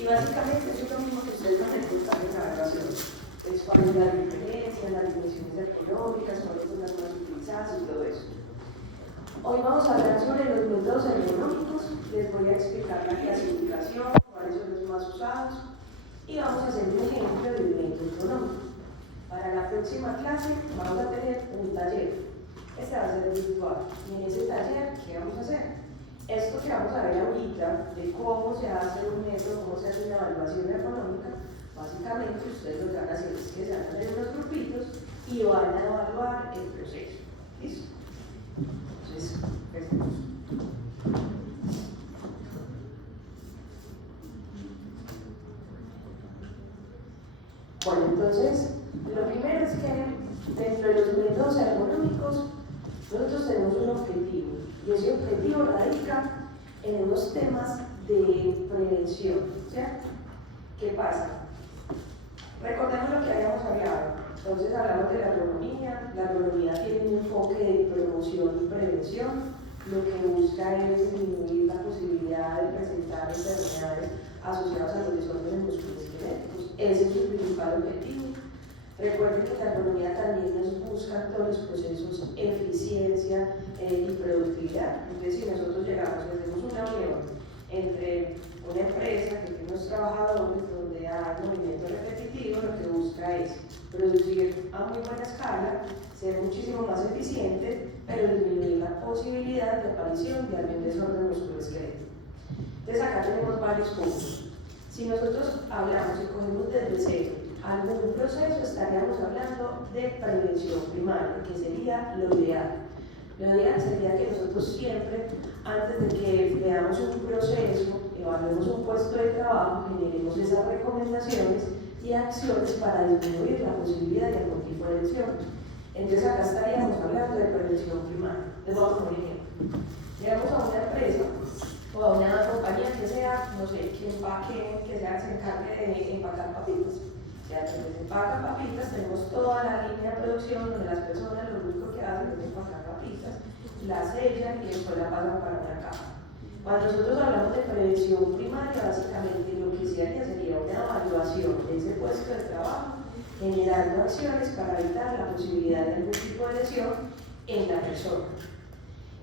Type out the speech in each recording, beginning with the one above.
Y básicamente eso es lo mismo que ustedes van a encontrar en la evaluación. Es cuál es la diferencia, las dimensiones económicas, cuáles son las más utilizadas y todo eso. Hoy vamos a hablar sobre los métodos ergonómicos, les voy a explicar la clasificación, cuáles son los más usados y vamos a hacer un ejemplo de un método ergonómico. Para la próxima clase vamos a tener un taller. Este va a ser virtual y en ese taller, ¿qué vamos a hacer? Esto que vamos a ver ahorita de cómo se hace un método, cómo se hace una evaluación ergonómica, básicamente ustedes lo que van a hacer es que se van a hacer unos grupitos y van a evaluar el proceso. ¿Listo? Entonces, empecemos. Bueno, entonces, lo primero es que dentro de los métodos ergonómicos nosotros tenemos un objetivo y ese objetivo radica en unos temas de prevención, ¿cierto? ¿Qué pasa? Recordemos lo que habíamos hablado. Entonces hablamos de la ergonomía tiene un enfoque de promoción y prevención, lo que busca es disminuir la posibilidad de presentar enfermedades asociadas a los desórdenes musculoesqueléticos. Ese es su principal objetivo. Recuerden que la ergonomía también nos busca todos los procesos, eficiencia y productividad. Entonces, si nosotros llegamos y hacemos una unión entre una empresa que tiene unos trabajadores donde hay movimiento repetitivo, lo que busca es producir a muy buena escala, ser muchísimo más eficiente, pero disminuir la posibilidad de aparición de algún desorden musculoesquelético. Entonces, acá tenemos varios puntos. Si nosotros hablamos y cogemos desde cero algún proceso, estaríamos hablando de prevención primaria, que sería lo ideal. Lo ideal sería que nosotros siempre, antes de que veamos un proceso, evaluemos un puesto de trabajo, generemos esas recomendaciones y acciones para disminuir la posibilidad de algún tipo de lesión. Entonces acá estaríamos hablando de prevención primaria. Les voy a poner un ejemplo. Llegamos a una empresa o a una compañía que sea, no sé, que empaque, que sea, se encargue de empacar papitas. Ya se empacan papitas, tenemos toda la línea de producción donde las personas lo único que hacen es empacar papitas, las sellan y después la pasan para una caja. Cuando nosotros hablamos de prevención primaria, básicamente lo que se haría sería una evaluación de ese puesto de trabajo, generando acciones para evitar la posibilidad de algún tipo de lesión en la persona.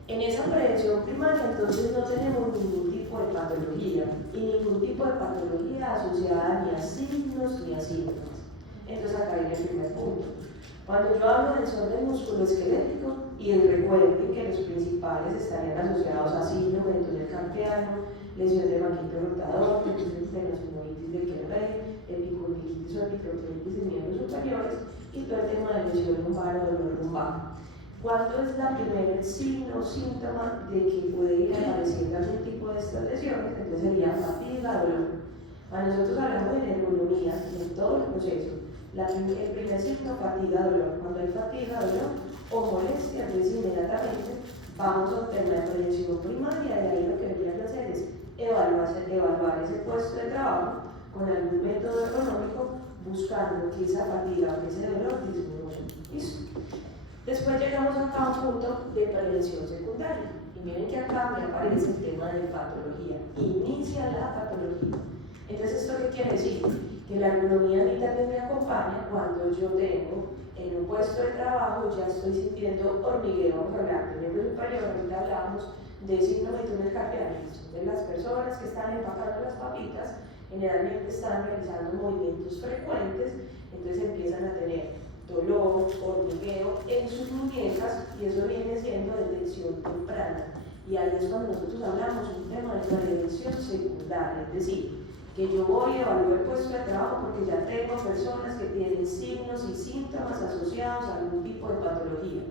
En esa prevención primaria, entonces, no tenemos ningún tipo de patología y ningún tipo de patología asociada ni a signos ni a síntomas. Entonces, acá viene el primer punto. Cuando yo hablo de desorden musculoesquelético, y recuerden que los principales estarían asociados a síndrome de túnel carpiano, lesión de manguito rotador, tendinocinoides de Querrey, epicondylitis o epitroncleitis en miembros superiores y todo el tema de lesión lumbar o dolor lumbar. ¿Cuándo es la primera signo o síntoma de que puede ir apareciendo algún tipo de estas lesiones? Entonces sería fatiga, dolor. Cuando nosotros hablamos de ergonomía y en todo el proceso, el primer signo, fatiga, dolor. Cuando hay fatiga, dolor o molestia, entonces inmediatamente vamos a un tema de prevención primaria y ahí lo que deberían hacer es evaluar ese puesto de trabajo con algún método ergonómico buscando que esa fatiga o que ese dolor disminuya. ¿Listo? Después llegamos acá a un punto de prevención secundaria. Y miren que acá me aparece el tema de patología. Inicia la patología. Entonces, ¿esto qué quiere decir? Que la ergonomía a mí también me acompaña cuando yo tengo en un puesto de trabajo, ya estoy sintiendo hormigueo, vamos a hablar de miembro superior, ahorita hablamos de síndrome de túnel carpiano. De las personas que están empacando las papitas, generalmente están realizando movimientos frecuentes, entonces empiezan a tener dolor, hormigueo en sus muñecas y eso viene siendo detección temprana. Y ahí es cuando nosotros hablamos un tema de prevención secundaria, es decir, que yo voy a evaluar el puesto de trabajo porque ya tengo personas que tienen signos y síntomas asociados a algún tipo de patología.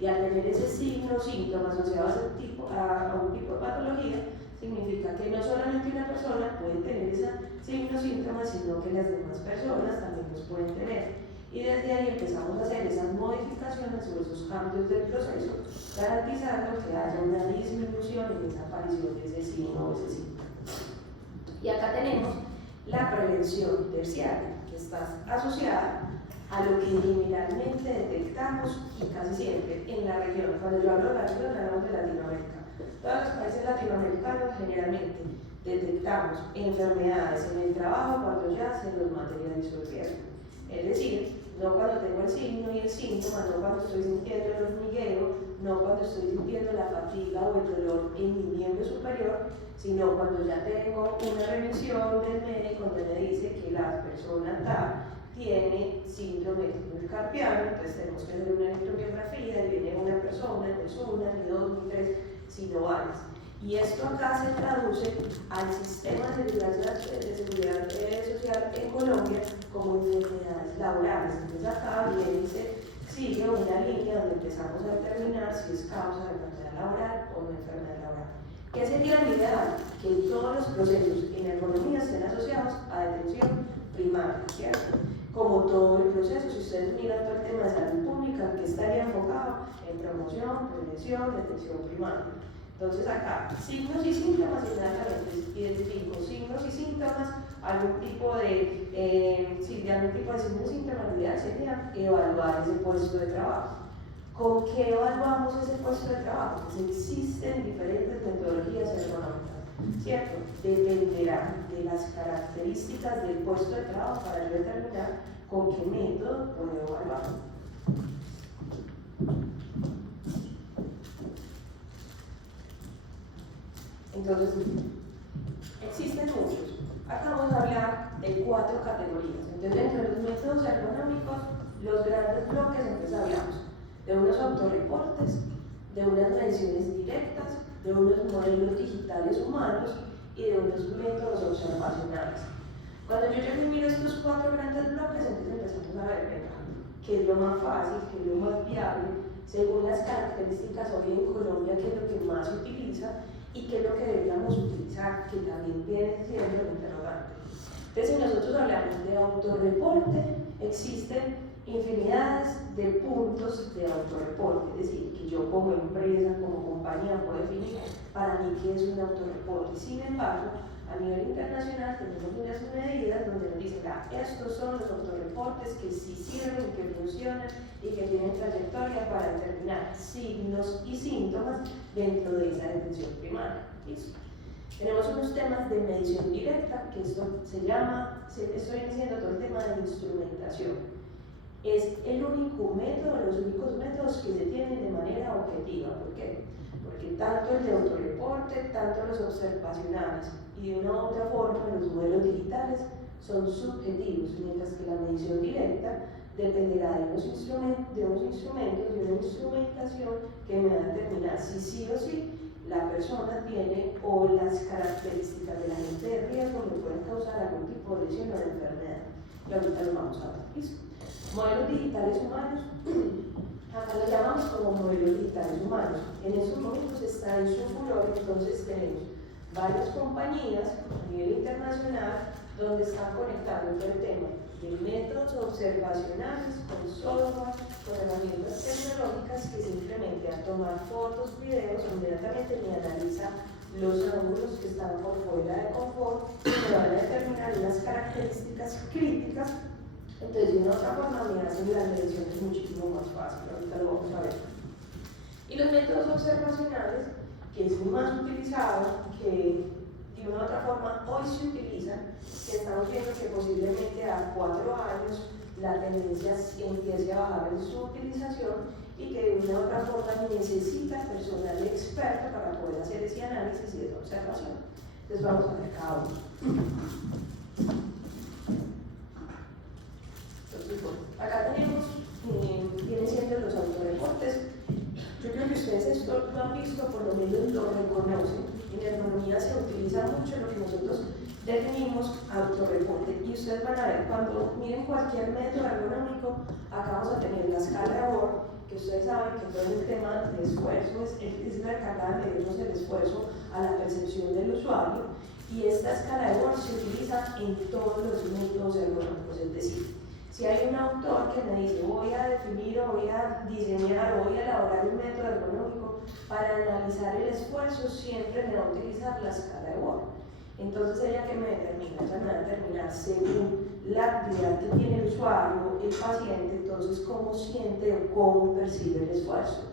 Y al tener ese signo o síntoma asociado a un tipo de patología, significa que no solamente una persona puede tener ese signo o síntoma, sino que las demás personas también los pueden tener. Y desde ahí empezamos a hacer esas modificaciones o esos cambios del proceso, garantizando que haya una disminución en esa aparición de ese signo o ese síntoma. Y acá tenemos la prevención terciaria, que está asociada a lo que generalmente detectamos y casi siempre en la región. Cuando yo hablo de la región, hablamos de Latinoamérica. Todos los países latinoamericanos generalmente detectamos enfermedades en el trabajo cuando ya se nos materializó el riesgo. Es decir, no cuando tengo el signo y el síntoma, no cuando estoy sintiendo el hormigueo, no cuando estoy sintiendo la fatiga o el dolor en mi miembro superior, sino cuando ya tengo una revisión del médico donde me dice que la persona tal tiene síndrome carpiano, entonces tenemos que hacer una electromiografía y viene una persona, no es una, ni dos, ni tres, sino varias. Y esto acá se traduce al sistema de seguridad social en Colombia como enfermedades laborales. Entonces acá viene y se sigue una línea donde empezamos a determinar si es causa de enfermedad laboral o de enfermedad laboral. ¿Qué sería el ideal? Que todos los procesos en ergonomía estén asociados a detención primaria, ¿cierto? Como todo el proceso, si ustedes miran todo el tema de salud pública, que estaría enfocado en promoción, prevención, detención primaria. Entonces acá, signos y síntomas, inmediatamente identifico signos y síntomas, algún tipo de signos y síntomas, la idea sería evaluar ese puesto de trabajo. ¿Con qué evaluamos ese puesto de trabajo? Pues existen diferentes metodologías ergonómicas, ¿cierto? Dependerá de las características del puesto de trabajo para yo determinar con qué método puedo evaluarlo. Entonces, existen muchos. Acá vamos a hablar de 4 categorías. Entonces, dentro de los métodos ergonómicos, los grandes bloques, entonces hablamos de unos autorreportes, de unas mediciones directas, de unos modelos digitales humanos y de unos métodos observacionales. Cuando yo llego y miro estos 4 grandes bloques, entonces empezamos a ver, venga, qué es lo más fácil, qué es lo más viable, según las características hoy en Colombia, qué es lo que más se utiliza y qué es lo que deberíamos utilizar, que también viene siendo el interrogante. Entonces, si nosotros hablamos de autorreporte, existen infinidades de puntos de autorreporte, es decir, que yo como empresa, como compañía puedo definir para mí qué es un autorreporte. Sin embargo, a nivel internacional tenemos unas medidas donde nos dicen, estos son los autorreportes que sí sirven, que funcionan y que tienen trayectoria para determinar signos y síntomas dentro de esa detención primaria. ¿Listo? Tenemos unos temas de medición directa, que esto estoy diciendo todo el tema de instrumentación. Es el único método, los únicos métodos que se tienen de manera objetiva. ¿Por qué? Porque tanto el de autorreporte, tanto los observacionales y de una u otra forma los modelos digitales son subjetivos, mientras que la medición directa dependerá de unos instrumentos, de una instrumentación que me va a determinar si sí o sí la persona tiene o las características del agente de riesgo que pueden causar algún tipo de lesión o de enfermedad. Y ahorita lo vamos a ver. ¿Listo? Modelos digitales humanos, acá lo llamamos como modelos digitales humanos. En estos momentos está en su furor, entonces tenemos varias compañías a nivel internacional donde están conectando todo el tema de métodos observacionales con software, con herramientas tecnológicas que simplemente al tomar fotos, videos, inmediatamente me analiza los ángulos que están por fuera de confort y me van a determinar unas características críticas. Entonces, de una otra forma, me hacen las mediciones muchísimo más fácil. Ahorita lo vamos a ver. Y los métodos observacionales, que es más utilizado, que de una u otra forma hoy se utilizan, que estamos viendo que posiblemente a 4 años la tendencia empiece a bajar en su utilización y que de una u otra forma necesita personal experto para poder hacer ese análisis y esa observación. Entonces, vamos a ver cada uno. Acá tenemos, vienen siendo los autorreportes. Yo creo que ustedes esto lo han visto, por lo menos lo reconocen. En ergonomía se utiliza mucho lo que nosotros definimos autorreporte. Y ustedes van a ver, cuando miren cualquier método ergonómico, acá vamos a tener la escala de Borg, que ustedes saben que todo el tema de esfuerzo es la encargada de medirnos el esfuerzo a la percepción del usuario. Y esta escala de Borg se utiliza en todos los métodos ergonómicos, es decir, si hay un autor que me dice voy a definir o voy a diseñar o voy a elaborar un método ergonómico para analizar el esfuerzo, siempre me va a utilizar la escala de Borg. Entonces ella que me determina, ella me va a determinar según la actividad que tiene el usuario, el paciente, entonces cómo siente o cómo percibe el esfuerzo.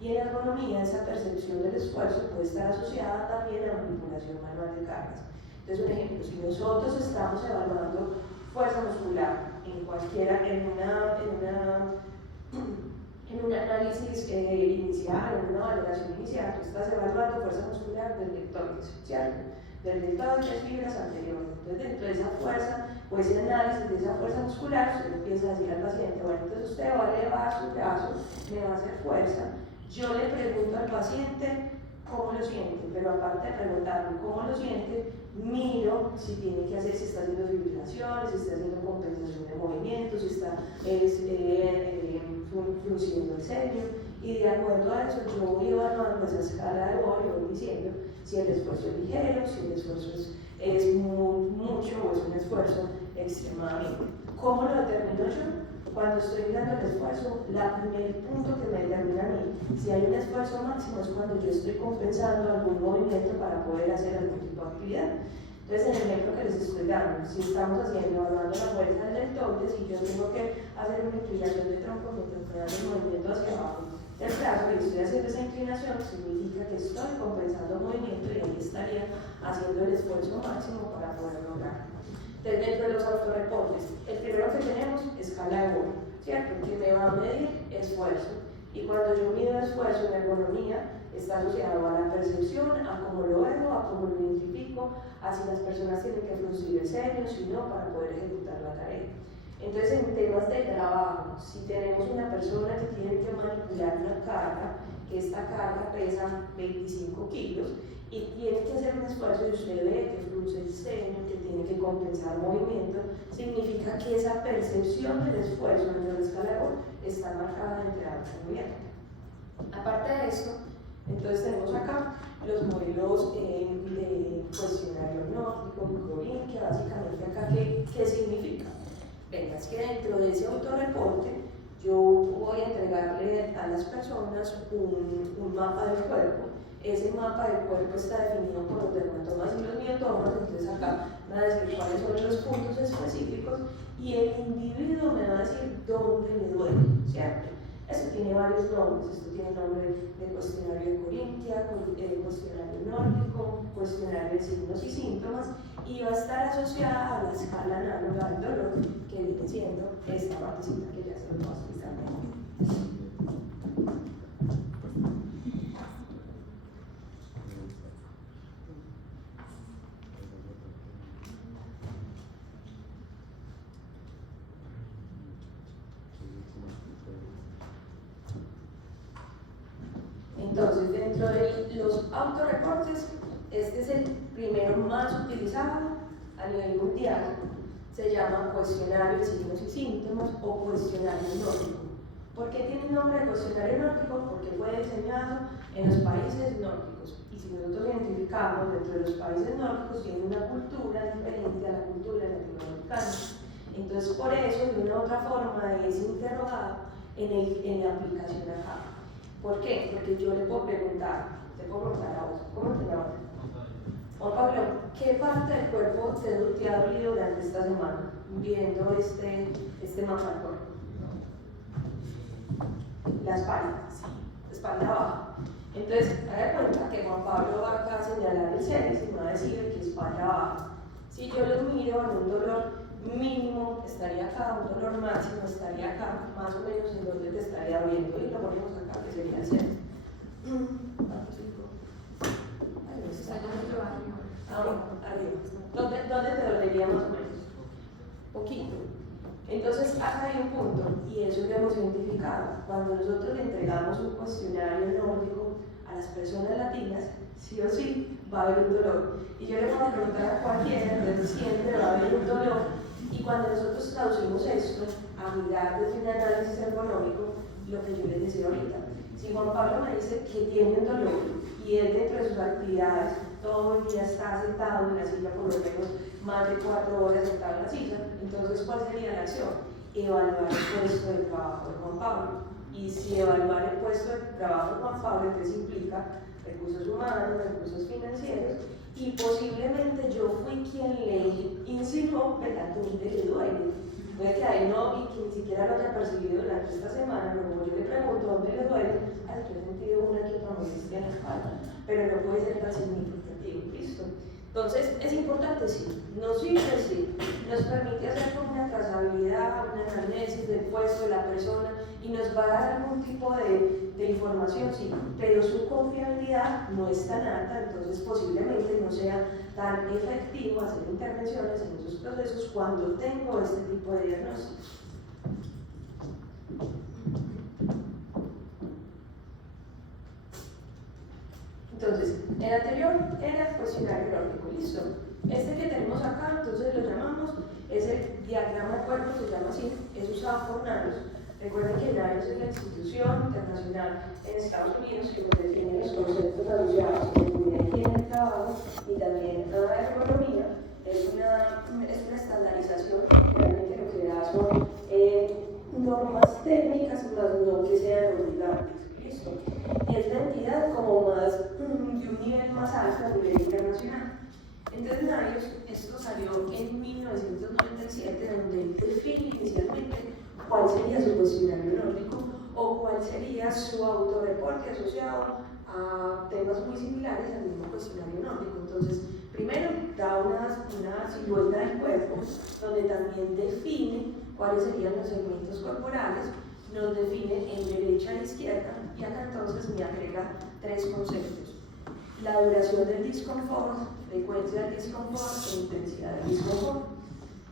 Y en ergonomía esa percepción del esfuerzo puede estar asociada también a manipulación manual de cargas. Entonces, un ejemplo, si nosotros estamos evaluando fuerza muscular en cualquiera, en un análisis inicial, en una valoración inicial, tú estás evaluando fuerza muscular del deltoides, ¿cierto? Del deltoides, fibras anteriores. Entonces, dentro de esa fuerza, o ese análisis de esa fuerza muscular, usted empieza a decir al paciente, bueno, entonces usted va a elevar su brazo, le va a hacer fuerza. Yo le pregunto al paciente cómo lo siente, pero aparte de preguntarle cómo lo siente, miro si tiene que hacer, si está haciendo fibrilaciones, si está haciendo compensación de movimientos, si está frunciendo el ceño, y de acuerdo a eso yo voy evaluando esa escala de Bohr y voy diciendo si el esfuerzo es ligero, si el esfuerzo es mucho o es un esfuerzo extremadamente. ¿Cómo lo determino yo? Cuando estoy mirando el esfuerzo, el primer punto que me determina a mí si hay un esfuerzo máximo es cuando yo estoy compensando algún movimiento para poder hacer algún tipo de actividad. Entonces, en el ejemplo que les estoy dando, si estamos evaluando la fuerza del deltoides y yo tengo que hacer una inclinación de tronco mientras me da el movimiento hacia abajo del brazo y estoy haciendo esa inclinación, significa que estoy compensando movimiento y ahí estaría haciendo el esfuerzo máximo para poder lograrlo. Entonces, dentro de los autorreportes, el primero que tenemos es escala de Bohr, ¿cierto? Que me va a medir esfuerzo. Y cuando yo mido esfuerzo en ergonomía, está asociado a la percepción, a cómo lo veo, a cómo lo identifico, a si las personas tienen que fruncir el ceño, si no, para poder ejecutar la tarea. Entonces, en temas de trabajo, si tenemos una persona que tiene que manipular una carga, que esta carga pesa 25 kilos, y tiene que hacer un esfuerzo y usted ve que frunce el ceño, que tiene que compensar movimiento, significa que esa percepción del esfuerzo en el escalador está marcada entre alto y movimiento. Aparte de esto, entonces tenemos acá los modelos de cuestionario nórdico, Corín, que básicamente acá, ¿qué significa? Venga, es que dentro de ese autorreporte yo voy a entregarle a las personas un mapa del cuerpo. Ese mapa del cuerpo está definido por los dermatomas y los miotomas, entonces acá me va a decir cuáles son los puntos específicos y el individuo me va a decir dónde le duele, ¿cierto? Esto tiene varios nombres, esto tiene nombre de cuestionario de Corintia, cuestionario nórdico, cuestionario de signos y síntomas, y va a estar asociada a la escala análoga del dolor, que viene siendo esta partecita que ya se lo voy a explicar mejor. Entonces, dentro de los autorreportes, este es el primero más utilizado a nivel mundial. Se llama cuestionario de signos y síntomas o cuestionario nórdico. ¿Por qué tiene el nombre de cuestionario nórdico? Porque fue diseñado en los países nórdicos. Y si nosotros identificamos dentro de los países nórdicos, tiene una cultura diferente a la cultura latinoamericana. Entonces, por eso, de una u otra forma, es interrogado en la aplicación acá. ¿Por qué? Porque yo le puedo preguntar a vos, ¿cómo te llamas? Juan Pablo, ¿qué parte del cuerpo te ha dolido durante esta semana viendo este mapa del cuerpo? La espalda, sí, la espalda baja. Entonces, haga cuenta que Juan Pablo va acá a señalar el cervix y me va a decir que espalda baja. Si yo lo miro en un dolor mínimo estaría acá, un dolor máximo estaría acá, más o menos en donde te estaría doliendo, y lo ponemos acá, que sería el centro. Arriba. ¿Dónde te dolería más o menos? Poquito. Entonces, acá hay un punto, y eso lo hemos identificado. Cuando nosotros le entregamos un cuestionario nórdico a las personas latinas, sí o sí va a haber un dolor. Y yo le puedo preguntar a cualquiera, siempre va a haber un dolor. Y cuando nosotros traducimos esto a mirar desde un análisis ergonómico, lo que yo les decía ahorita, si Juan Pablo me dice que tiene un dolor y él dentro de sus actividades todo el día está sentado en la silla por lo menos más de 4 horas sentado en la silla, entonces ¿cuál sería la acción? Evaluar el puesto de trabajo de Juan Pablo. Y si evaluar el puesto de trabajo de Juan Pablo, entonces implica recursos humanos, recursos financieros, y posiblemente yo fui quien le insinuó que la tunde le duele. Puede que a él no, y que ni siquiera lo haya percibido durante esta semana, pero como yo le pregunto dónde le duele, yo he sentido una que otra molestia en la espalda, pero no puede ser tan significativo, ¿listo? Entonces, es importante, sí, nos sirve, sí, nos permite hacer como una trazabilidad, un análisis del puesto de la persona y nos va a dar algún tipo de información, sí, pero su confiabilidad no es tan alta, entonces posiblemente no sea tan efectivo hacer intervenciones en esos procesos cuando tengo este tipo de diagnósticos. Entonces, el anterior era el cuestionario nórdico, listo. Este que tenemos acá, entonces lo llamamos, es el diagrama de cuerpo, se llama así, es usado por NAROS. Recuerden que NAROS es la institución internacional en Estados Unidos que define los conceptos asociados a seguridad y higiene del trabajo y también a ergonomía. Es una estandarización que realmente lo que da son normas técnicas, más no que sean obligatorias. Listo. Es la entidad como más de un nivel más alto a nivel internacional. Entonces, NAROS, esto salió en 1997, donde él define inicialmente cuál sería su cuestionario nórdico o cuál sería su autorreporte asociado a temas muy similares al mismo cuestionario nórdico. Entonces, primero da una silueta del cuerpo, donde también define cuáles serían los segmentos corporales, nos define en derecha e izquierda, y acá entonces me agrega 3 conceptos: la duración del disconfort, frecuencia del disconfort e intensidad del disconfort.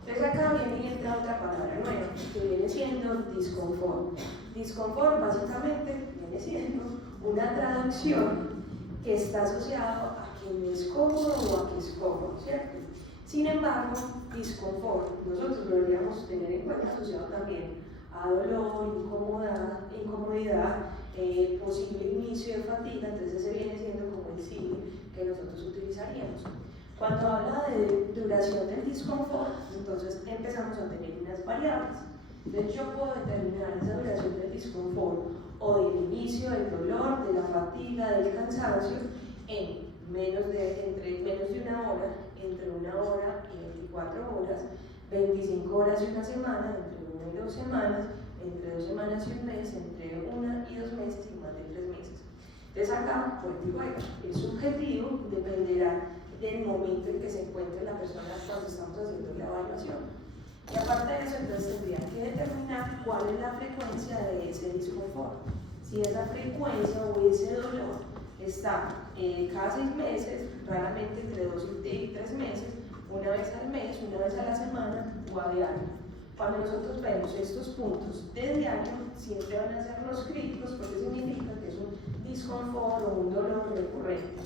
Entonces acá viene y entra otra palabra nueva, que viene siendo disconfort. Disconfort básicamente viene siendo una traducción que está asociado a que no es cómodo o a que es cómodo, ¿cierto? Sin embargo, disconfort, nosotros lo deberíamos tener en cuenta asociado también a dolor, incomodidad, posible inicio de fatiga, entonces ese viene siendo como el signo que nosotros utilizaríamos. Cuando habla de duración del disconfort, entonces empezamos a tener unas variables. Entonces yo puedo determinar esa duración del disconfort o del inicio del dolor, de la fatiga, del cansancio en entre menos de una hora, entre 1 hora y 24 horas, 25 horas y una semana, entre 1 y 2 semanas, entre 2 semanas y un mes, entre 1 y 2 meses y más de 3 meses. Entonces acá, por ejemplo, el subjetivo dependerá del momento en que se encuentre la persona cuando estamos haciendo la evaluación. Y aparte de eso, entonces tendría que determinar cuál es la frecuencia de ese disconfort. Si esa frecuencia o ese dolor está cada 6 meses, raramente entre 2 y 3 meses, una vez al mes, una vez a la semana o a diario. Cuando nosotros vemos estos puntos de diario, siempre van a ser los críticos porque significa que es un disconfort o un dolor recurrente.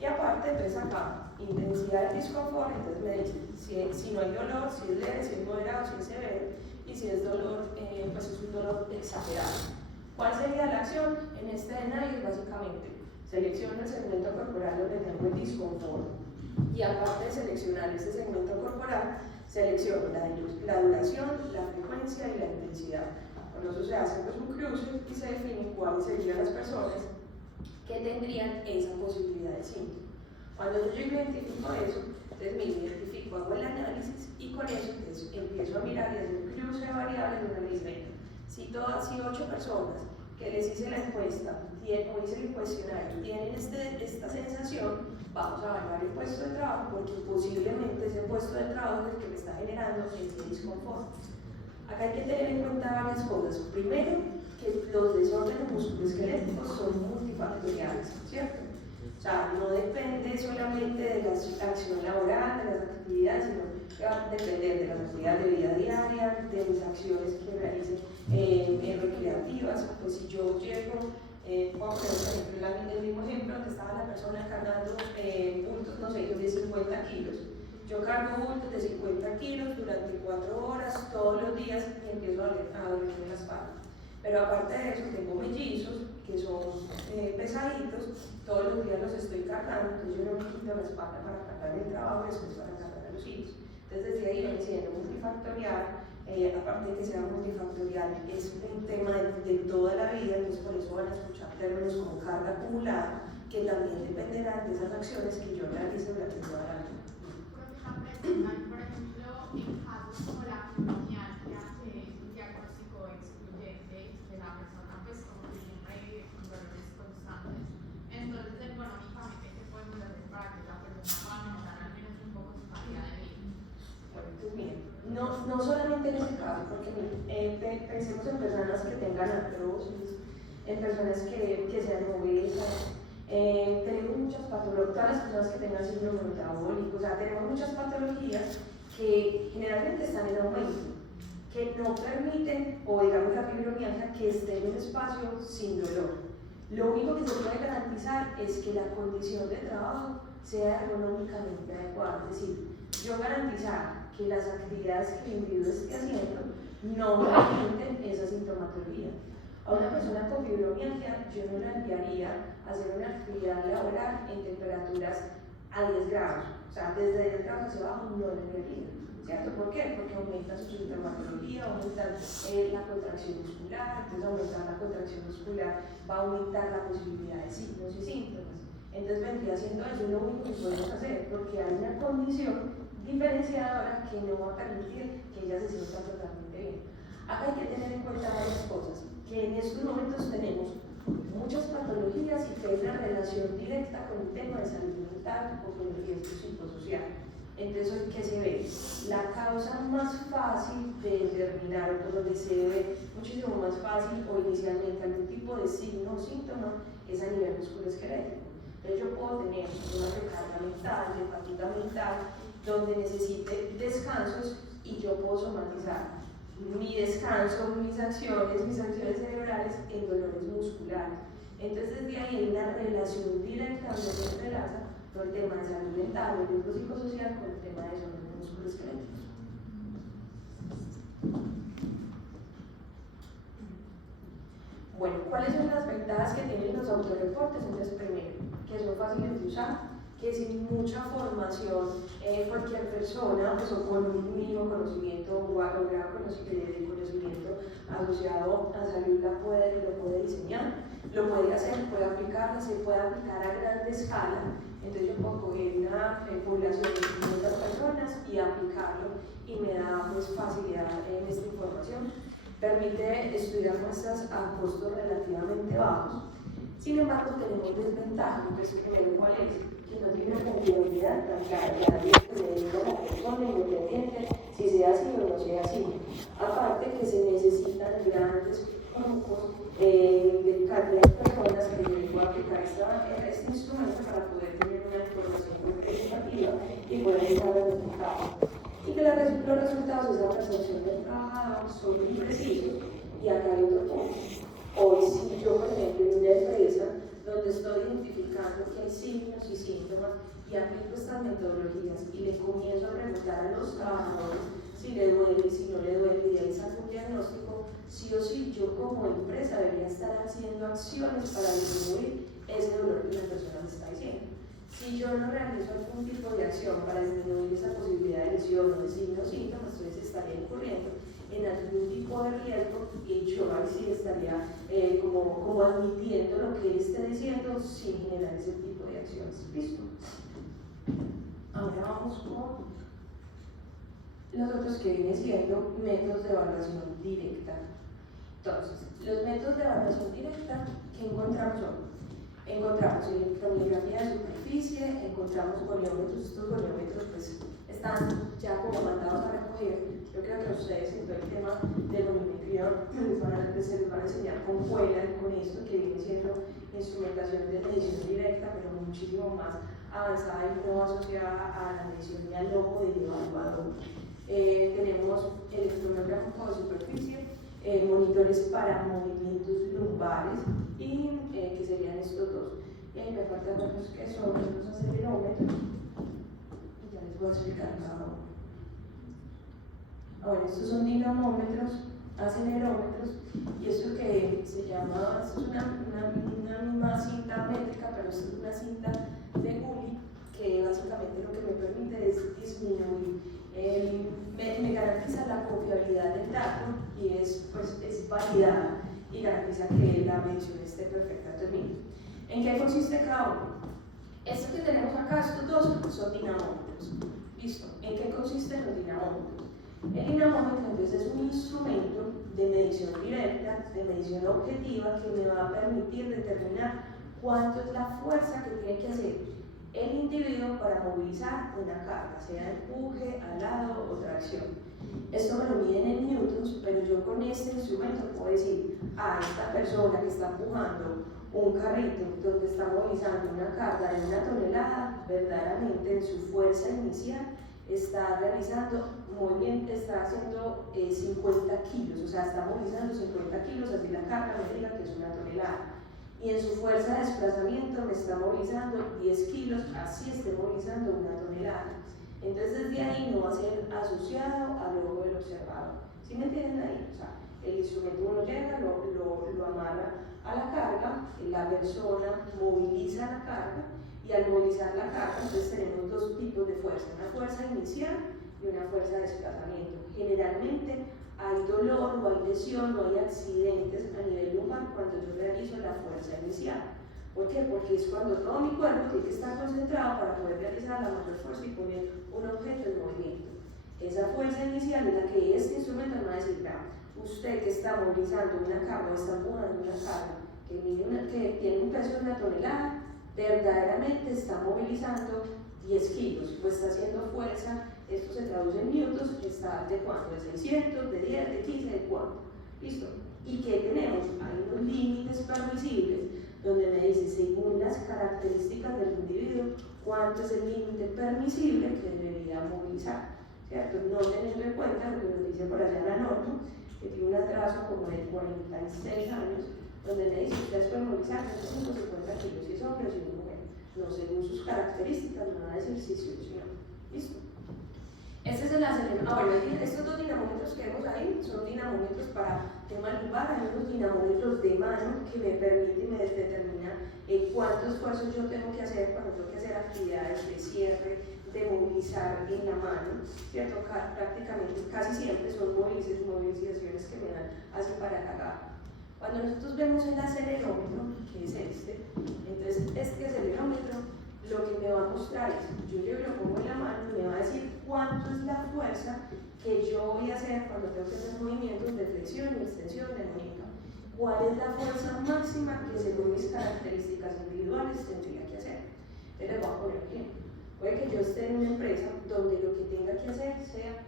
Y aparte, entonces acá, intensidad del disconfort, entonces me dice si no hay dolor, si es leve, si es moderado, si es severo, y si es dolor, pues es un dolor exagerado. ¿Cuál sería la acción? En este análisis, básicamente, selecciono el segmento corporal donde tengo el disconfort, y aparte de seleccionar ese segmento corporal, selecciono la duración, la frecuencia y la intensidad. Con eso se hace pues, un cruce y se define cuáles serían las personas que tendrían esa posibilidad de síntoma. Cuando yo identifico eso, entonces me identifico, hago el análisis y con eso entonces, empiezo a mirar y hacer un cruce de variables donde me dice, si 8 personas que les hice la encuesta o hice el cuestionario tienen esta sensación, vamos a evaluar el puesto de trabajo porque posiblemente ese puesto de trabajo es el que me está generando ese disconfort. Acá hay que tener en cuenta varias cosas. Primero, que los desórdenes musculoesqueléticos son multifactoriales, ¿cierto? O sea, no depende solamente de la acción laboral, de las actividades, sino que va a depender de las actividades de vida diaria, de mis acciones que realice recreativas. Pues si yo llego, por ejemplo, el mismo ejemplo donde estaba la persona cargando bultos, no sé, de 50 kilos. Yo cargo bultos de 50 kilos durante 4 horas, todos los días, y empiezo a dolerme la espalda. Pero aparte de eso, tengo mellizos que son pesaditos, todos los días los estoy cargando, entonces yo no me quito la espalda para cargar el trabajo y después para cargar a los hijos. Entonces desde ahí viene siendo multifactorial, aparte de que sea multifactorial, es un tema de toda la vida, entonces por eso van a escuchar términos como carga acumulada, que también dependerán de esas acciones que yo realice durante toda la vida. Por ejemplo, en casos como la fibromialgia, que es un diagnóstico excluyente de la persona, pues como que siempre con dolores constantes, entonces económicamente, ¿qué podemos hacer para que la persona pueda mejorar no solamente en este caso, porque pensemos en personas que tengan artrosis, en personas que sean obesas, tenemos muchas patologías, todas las personas que tengan síndrome metabólico, o sea, tenemos muchas patologías que generalmente están en aumento, que no permiten, o digamos la fibromialgia, que esté en un espacio sin dolor. Lo único que se puede garantizar es que la condición de trabajo sea ergonómicamente adecuada, es decir, yo garantizar que las actividades que el individuo esté haciendo no permiten esa sintomatología. A una persona con fibromialgia yo no la enviaría a hacer una actividad laboral en temperaturas a 10 grados, o sea, desde 10 grados hacia abajo no la enviaría, ¿cierto? ¿Por qué? Porque aumenta su sintomatología, aumenta la contracción muscular, entonces aumentar la contracción muscular va a aumentar la posibilidad de signos y síntomas. Entonces vendría siendo eso lo único que podemos hacer, porque hay una condición diferenciadora que no va a permitir que ella se sienta totalmente bien. Acá hay que tener en cuenta varias cosas, que en estos momentos tenemos muchas patologías y que hay una relación directa con el tema de salud mental o con el riesgo psicosocial. Entonces, ¿qué se ve? La causa más fácil de determinar, o por donde se ve muchísimo más fácil o inicialmente algún tipo de signo o síntoma, es a nivel musculoesquelético. Entonces, yo puedo tener una recarga mental, de fatiga mental, donde necesite descansos y yo puedo somatizar mi descanso, mis acciones cerebrales en dolores musculares. Entonces, desde ahí hay una relación directa donde se entrelaza todo el tema de salud mental, el riesgo psicosocial con el tema de desórdenes musculoesqueléticos. Bueno, ¿cuáles son las ventajas que tienen los autorreportes? Entonces, primero, que son fáciles de usar, que sin mucha formación cualquier persona, pues, o con un mínimo conocimiento o grado de conocimiento asociado a salud lo puede diseñar, lo puede hacer, puede aplicarla, se puede aplicar a gran escala. Entonces yo puedo coger una población de 500 personas y aplicarlo y me da pues facilidad en esta información. Permite estudiar muestras a costos relativamente bajos. Sin embargo, tenemos desventajas. Entonces, primero, ¿cuál es? Que no tiene una confiabilidad tan clara, que nadie puede decir a la persona independiente si sea así o no sea así. Aparte que se necesitan grandes grupos de cantidad de personas que yo pueda aplicar este instrumento para poder tener una información representativa y poder llegar a los resultados. Y que los resultados de esa percepción del trabajador son imprecisos. Y acá hay otro punto. Hoy, si yo, por ejemplo, en una empresa donde estoy identificando que hay signos y síntomas y aplico estas metodologías y le comienzo a preguntar a los trabajadores si le duele, si no le duele, y ahí saco un diagnóstico, sí o sí, yo como empresa debería estar haciendo acciones para disminuir ese dolor que la persona me está diciendo. Si yo no realizo algún tipo de acción para disminuir esa posibilidad de lesión o de signos o síntomas, entonces estaría incurriendo en algún tipo de riesgo y yo ahí sí estaría como admitiendo lo que él esté diciendo sin generar ese tipo de acciones. ¿Listo? Ahora vamos con los otros que vienen siendo métodos de evaluación directa. Entonces, los métodos de evaluación directa que encontramos electromiografía de superficie, encontramos goniómetros. Estos goniómetros pues están ya como mandados a recoger. Yo creo que a ustedes en todo el tema de goniometría se les van a enseñar con Fuela y con esto que viene siendo instrumentación de medición directa, pero muchísimo más avanzada y no asociada a la medición ni al ojo del evaluador. Tenemos electromiógrafo de superficie, monitores para movimientos lumbares y que serían estos dos. Y ahí me faltan otros que son los acelerómetros y ya les voy a explicar cada uno. Ahora, estos son dinamómetros, acelerómetros, y esto que se llama, esto es una misma cinta métrica, pero esto es una cinta de Gulli, que básicamente lo que me permite es disminuir, me garantiza la confiabilidad del dato y es validada y garantiza que la medición esté perfecta. Entonces, miren, ¿en qué consiste cada uno? Esto que tenemos acá, estos dos son dinamómetros. ¿Listo? ¿En qué consisten los dinamómetros? El dinamómetro entonces es un instrumento de medición directa, de medición objetiva, que me va a permitir determinar cuánto es la fuerza que tiene que hacer el individuo para movilizar una carga, sea empuje, alado o tracción. esto me lo miden en newtons, pero yo con este instrumento puedo decir, esta persona que está empujando un carrito donde está movilizando una carga de 1 tonelada, verdaderamente en su fuerza inicial está realizando movimiento, está haciendo 50 kilos, o sea, está movilizando 50 kilos, así la carga me diga que es 1 tonelada. Y en su fuerza de desplazamiento me está movilizando 10 kilos, así esté movilizando 1 tonelada. Entonces desde ahí no va a ser asociado al ojo del observador. ¿Sí me entienden ahí? O sea, el instrumento uno llega, lo amarra a la carga, la persona moviliza la carga y al movilizar la carga entonces tenemos dos tipos de fuerza, una fuerza inicial y una fuerza de desplazamiento. Generalmente hay dolor o hay lesión o hay accidentes a nivel lumbar cuando yo realizo la fuerza inicial. ¿Por qué? Porque es cuando todo mi cuerpo tiene que estar concentrado para poder realizar la mayor fuerza y poner un objeto en movimiento. Esa fuerza inicial es la que este instrumento me va a decir, usted que está movilizando una carga o está empujando una carga que tiene un peso de 1 tonelada, verdaderamente está movilizando 10 kilos, pues está haciendo fuerza, esto se traduce en newtons, está de cuánto, de 600, de 10, de 15, de cuánto, ¿listo? ¿Y qué tenemos? Hay unos límites permisibles donde me dice, según las características del individuo, cuánto es el límite permisible que debería movilizar, ¿cierto? No teniendo en cuenta lo que nos dice por allá la norma, que tiene un atraso como de 46 años, donde me dice, ustedes pueden movilizar 150 kilos, si es hombre o si es mujer, no según sus características, me va a decir si sí o si no. ¿Listo? Este es el acelerador. Bueno, estos dos dinamómetros que vemos ahí son dinamómetros para tema lumbar, hay unos dinamómetros de mano que me permiten y me determinan cuánto esfuerzo yo tengo que hacer cuando tengo que hacer actividades de cierre, de movilizar en la mano, ¿cierto? Prácticamente casi siempre son movilizaciones que me dan así para cagar. Cuando nosotros vemos el acelerómetro, que es este, entonces este acelerómetro lo que me va a mostrar es, yo lo pongo en la mano y me va a decir cuánto es la fuerza que yo voy a hacer cuando tengo que hacer movimientos de flexión y extensión de muñeca. ¿Cuál es la fuerza máxima que según mis características individuales tendría que hacer? Entonces les voy a poner un ejemplo. Puede que yo esté en una empresa donde lo que tenga que hacer sea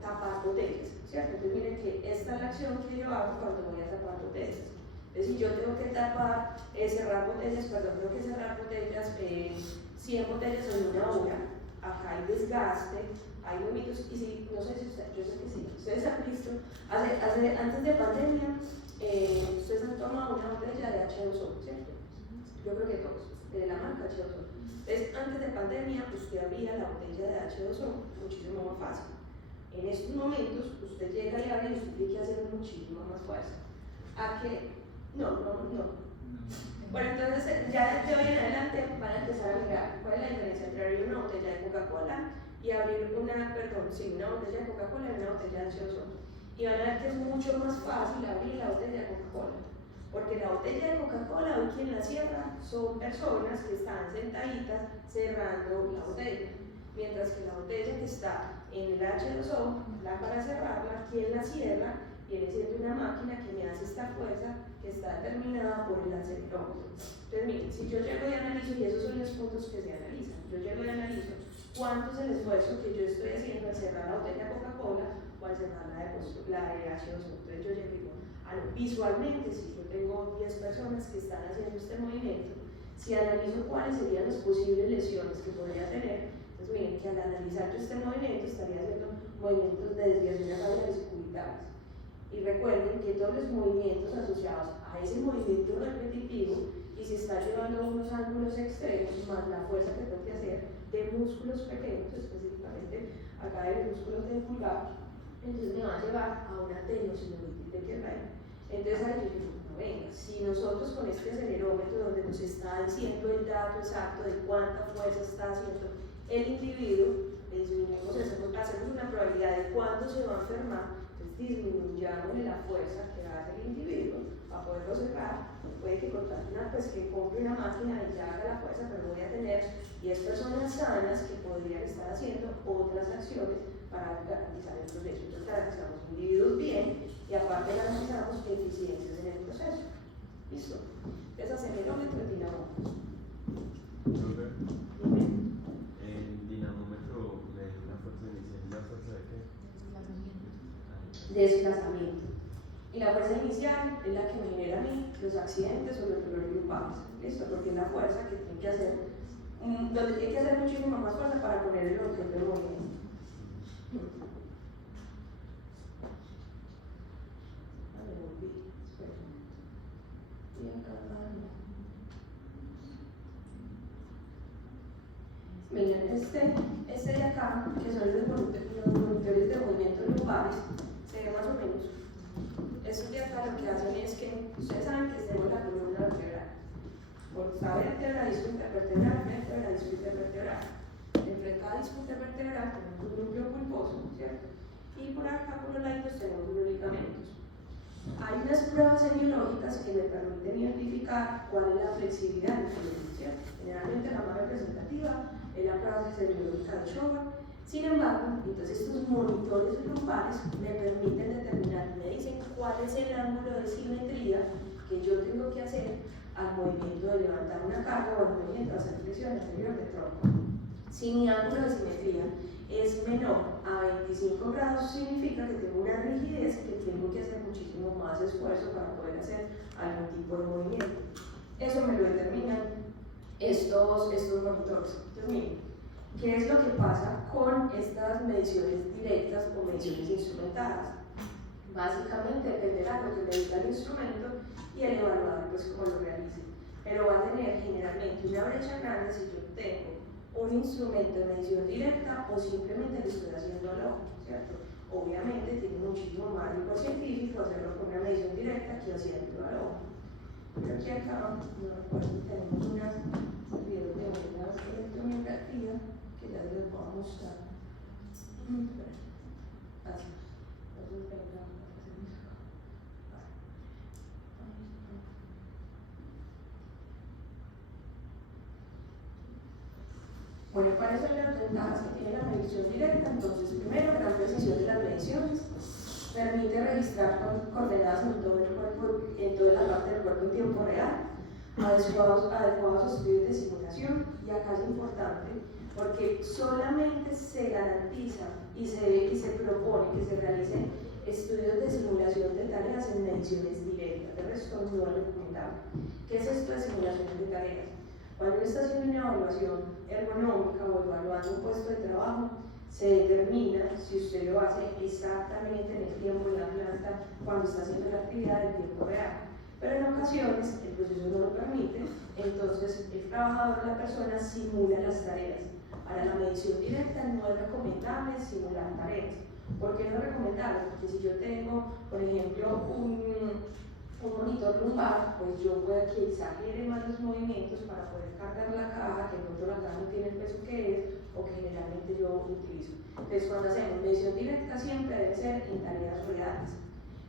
tapar botellas, ¿cierto? Entonces miren que esta es la acción que yo hago cuando voy a tapar botellas. Entonces, si yo tengo que tapar, cerrar botellas, tengo que cerrar botellas, 100 botellas en 1 hora, acá hay desgaste, hay movimientos, y si, no sé si ustedes, yo sé que sí, ustedes han visto, antes de pandemia, ustedes han tomado una botella de H2O, ¿cierto? Yo creo que todos, de la marca H2O. Entonces, antes de pandemia, usted abría la botella de H2O muchísimo más fácil. En estos momentos, usted llega y abre y usted tiene que hacer muchísimo más fuerza. ¿A qué? No. Bueno, entonces ya de hoy en adelante van a empezar a mirar cuál es la diferencia entre abrir una botella de Coca-Cola y abrir una botella de Coca-Cola y una botella de H2O. Y van a ver que es mucho más fácil abrir la botella de Coca-Cola. Porque la botella de Coca-Cola, hoy quien la cierra son personas que están sentaditas cerrando la botella. Mientras que la botella que está en el H2O, para cerrarla, quien la cierra viene siendo una máquina que me hace esta fuerza que está determinada por el acelerómetro. Entonces miren, si yo llego y analizo, y esos son los puntos que se analizan, yo llego y analizo cuánto es el esfuerzo que yo estoy haciendo al cerrar la botella de Coca-Cola o al cerrar la de H2O. Entonces yo llego y digo, visualmente, si yo tengo 10 personas que están haciendo este movimiento, si analizo cuáles serían las posibles lesiones que podría tener, entonces miren que al analizar yo este movimiento estaría haciendo movimientos de desviación radiales cubitales. Y recuerden que todos los movimientos asociados a ese movimiento repetitivo y se está llevando a unos ángulos extremos más la fuerza que tengo que hacer de músculos pequeños, específicamente acá de los músculos del pulgar, entonces me va a llevar a una tendinosidonitis de Kerbein. Entonces ahí yo digo, no, venga, si nosotros con este acelerómetro donde nos está diciendo el dato exacto de cuánta fuerza está haciendo el individuo, disminuimos eso, hacemos una probabilidad de cuándo se va a enfermar, disminuyamos la fuerza que hace el individuo para poderlo cerrar. Puede que que compre una máquina y ya haga la fuerza, pero voy a tener 10 personas sanas que podrían estar haciendo otras acciones para garantizar el proceso. Entonces garantizamos individuos bien y aparte garantizamos eficiencias en el proceso. ¿Listo? Entonces acelerómetro y dinamómetro. El dinamómetro le dio una fuerza inicial. ¿La fuerza de qué? desplazamiento. Y la fuerza inicial es la que me genera a mí los accidentes o los dolores lumbares. ¿Listo? Porque es la fuerza que tiene que hacer, donde tiene que hacer muchísimo más fuerza para poner el objeto en movimiento. Miren, este de acá, que son los monitores de movimiento lumbares, se ve más o menos. Estos de acá lo que hacen es que, ustedes saben que tenemos la columna vertebral. Por cada vértebra, disco intervertebral, vértebra, disco intervertebral. Entre cada disco intervertebral tenemos un núcleo pulposo, ¿cierto? Y por acá, por los lados, tenemos unos ligamentos. Hay unas pruebas semiológicas que me permiten identificar cuál es la flexibilidad del columna, ¿cierto? Generalmente la más representativa es la prueba semiológica de Schober. Sin embargo, entonces estos monitores lumbares me permiten determinar, me dicen cuál es el ángulo de simetría que yo tengo que hacer al movimiento de levantar una carga o al movimiento de hacer flexión anterior de tronco. Si mi ángulo de simetría es menor a 25 grados, significa que tengo una rigidez que tengo que hacer muchísimo más esfuerzo para poder hacer algún tipo de movimiento. Eso me lo determinan estos monitores. Entonces, miren, ¿qué es lo que pasa con estas mediciones directas o mediciones instrumentadas? Básicamente dependerá de lo que me diga el instrumento y el evaluador, pues, cómo lo realice. Pero va a tener generalmente una brecha grande si yo tengo un instrumento de medición directa o simplemente le estoy haciendo al ojo, ¿cierto? Obviamente tiene muchísimo más rigor científico hacerlo con una medición directa que haciendo al ojo. Pero aquí acá, no recuerdo, tenemos unas videos de una electromiografía que ya les voy a mostrar. Así. Entonces, venga, bueno, ¿cuáles son las ventajas que tiene la medición directa? Entonces, primero, gran precisión de las mediciones, permite registrar coordenadas en todo el cuerpo, en toda la parte del cuerpo en tiempo real, adecuados estudios de simulación, y acá es importante porque solamente se garantiza y se propone que se realicen estudios de simulación de tareas en mediciones directas, de resto no es recomendable. ¿Qué es esto de simulación de tareas? Cuando uno está haciendo una evaluación ergonómica o evaluando un puesto de trabajo, se determina si usted lo hace exactamente en el tiempo en la planta cuando está haciendo la actividad en tiempo real. Pero en ocasiones el proceso no lo permite, entonces el trabajador, la persona, simula las tareas. Para la medición directa no es recomendable simular tareas. ¿Por qué no es recomendable? Porque si yo tengo, por ejemplo, un monitor lumbar, pues yo puedo que exagere más los movimientos para poder cargar la caja, que de pronto la caja no tiene el peso que es, o que generalmente yo utilizo. Entonces, cuando hacemos medición directa, siempre debe ser en tareas reales.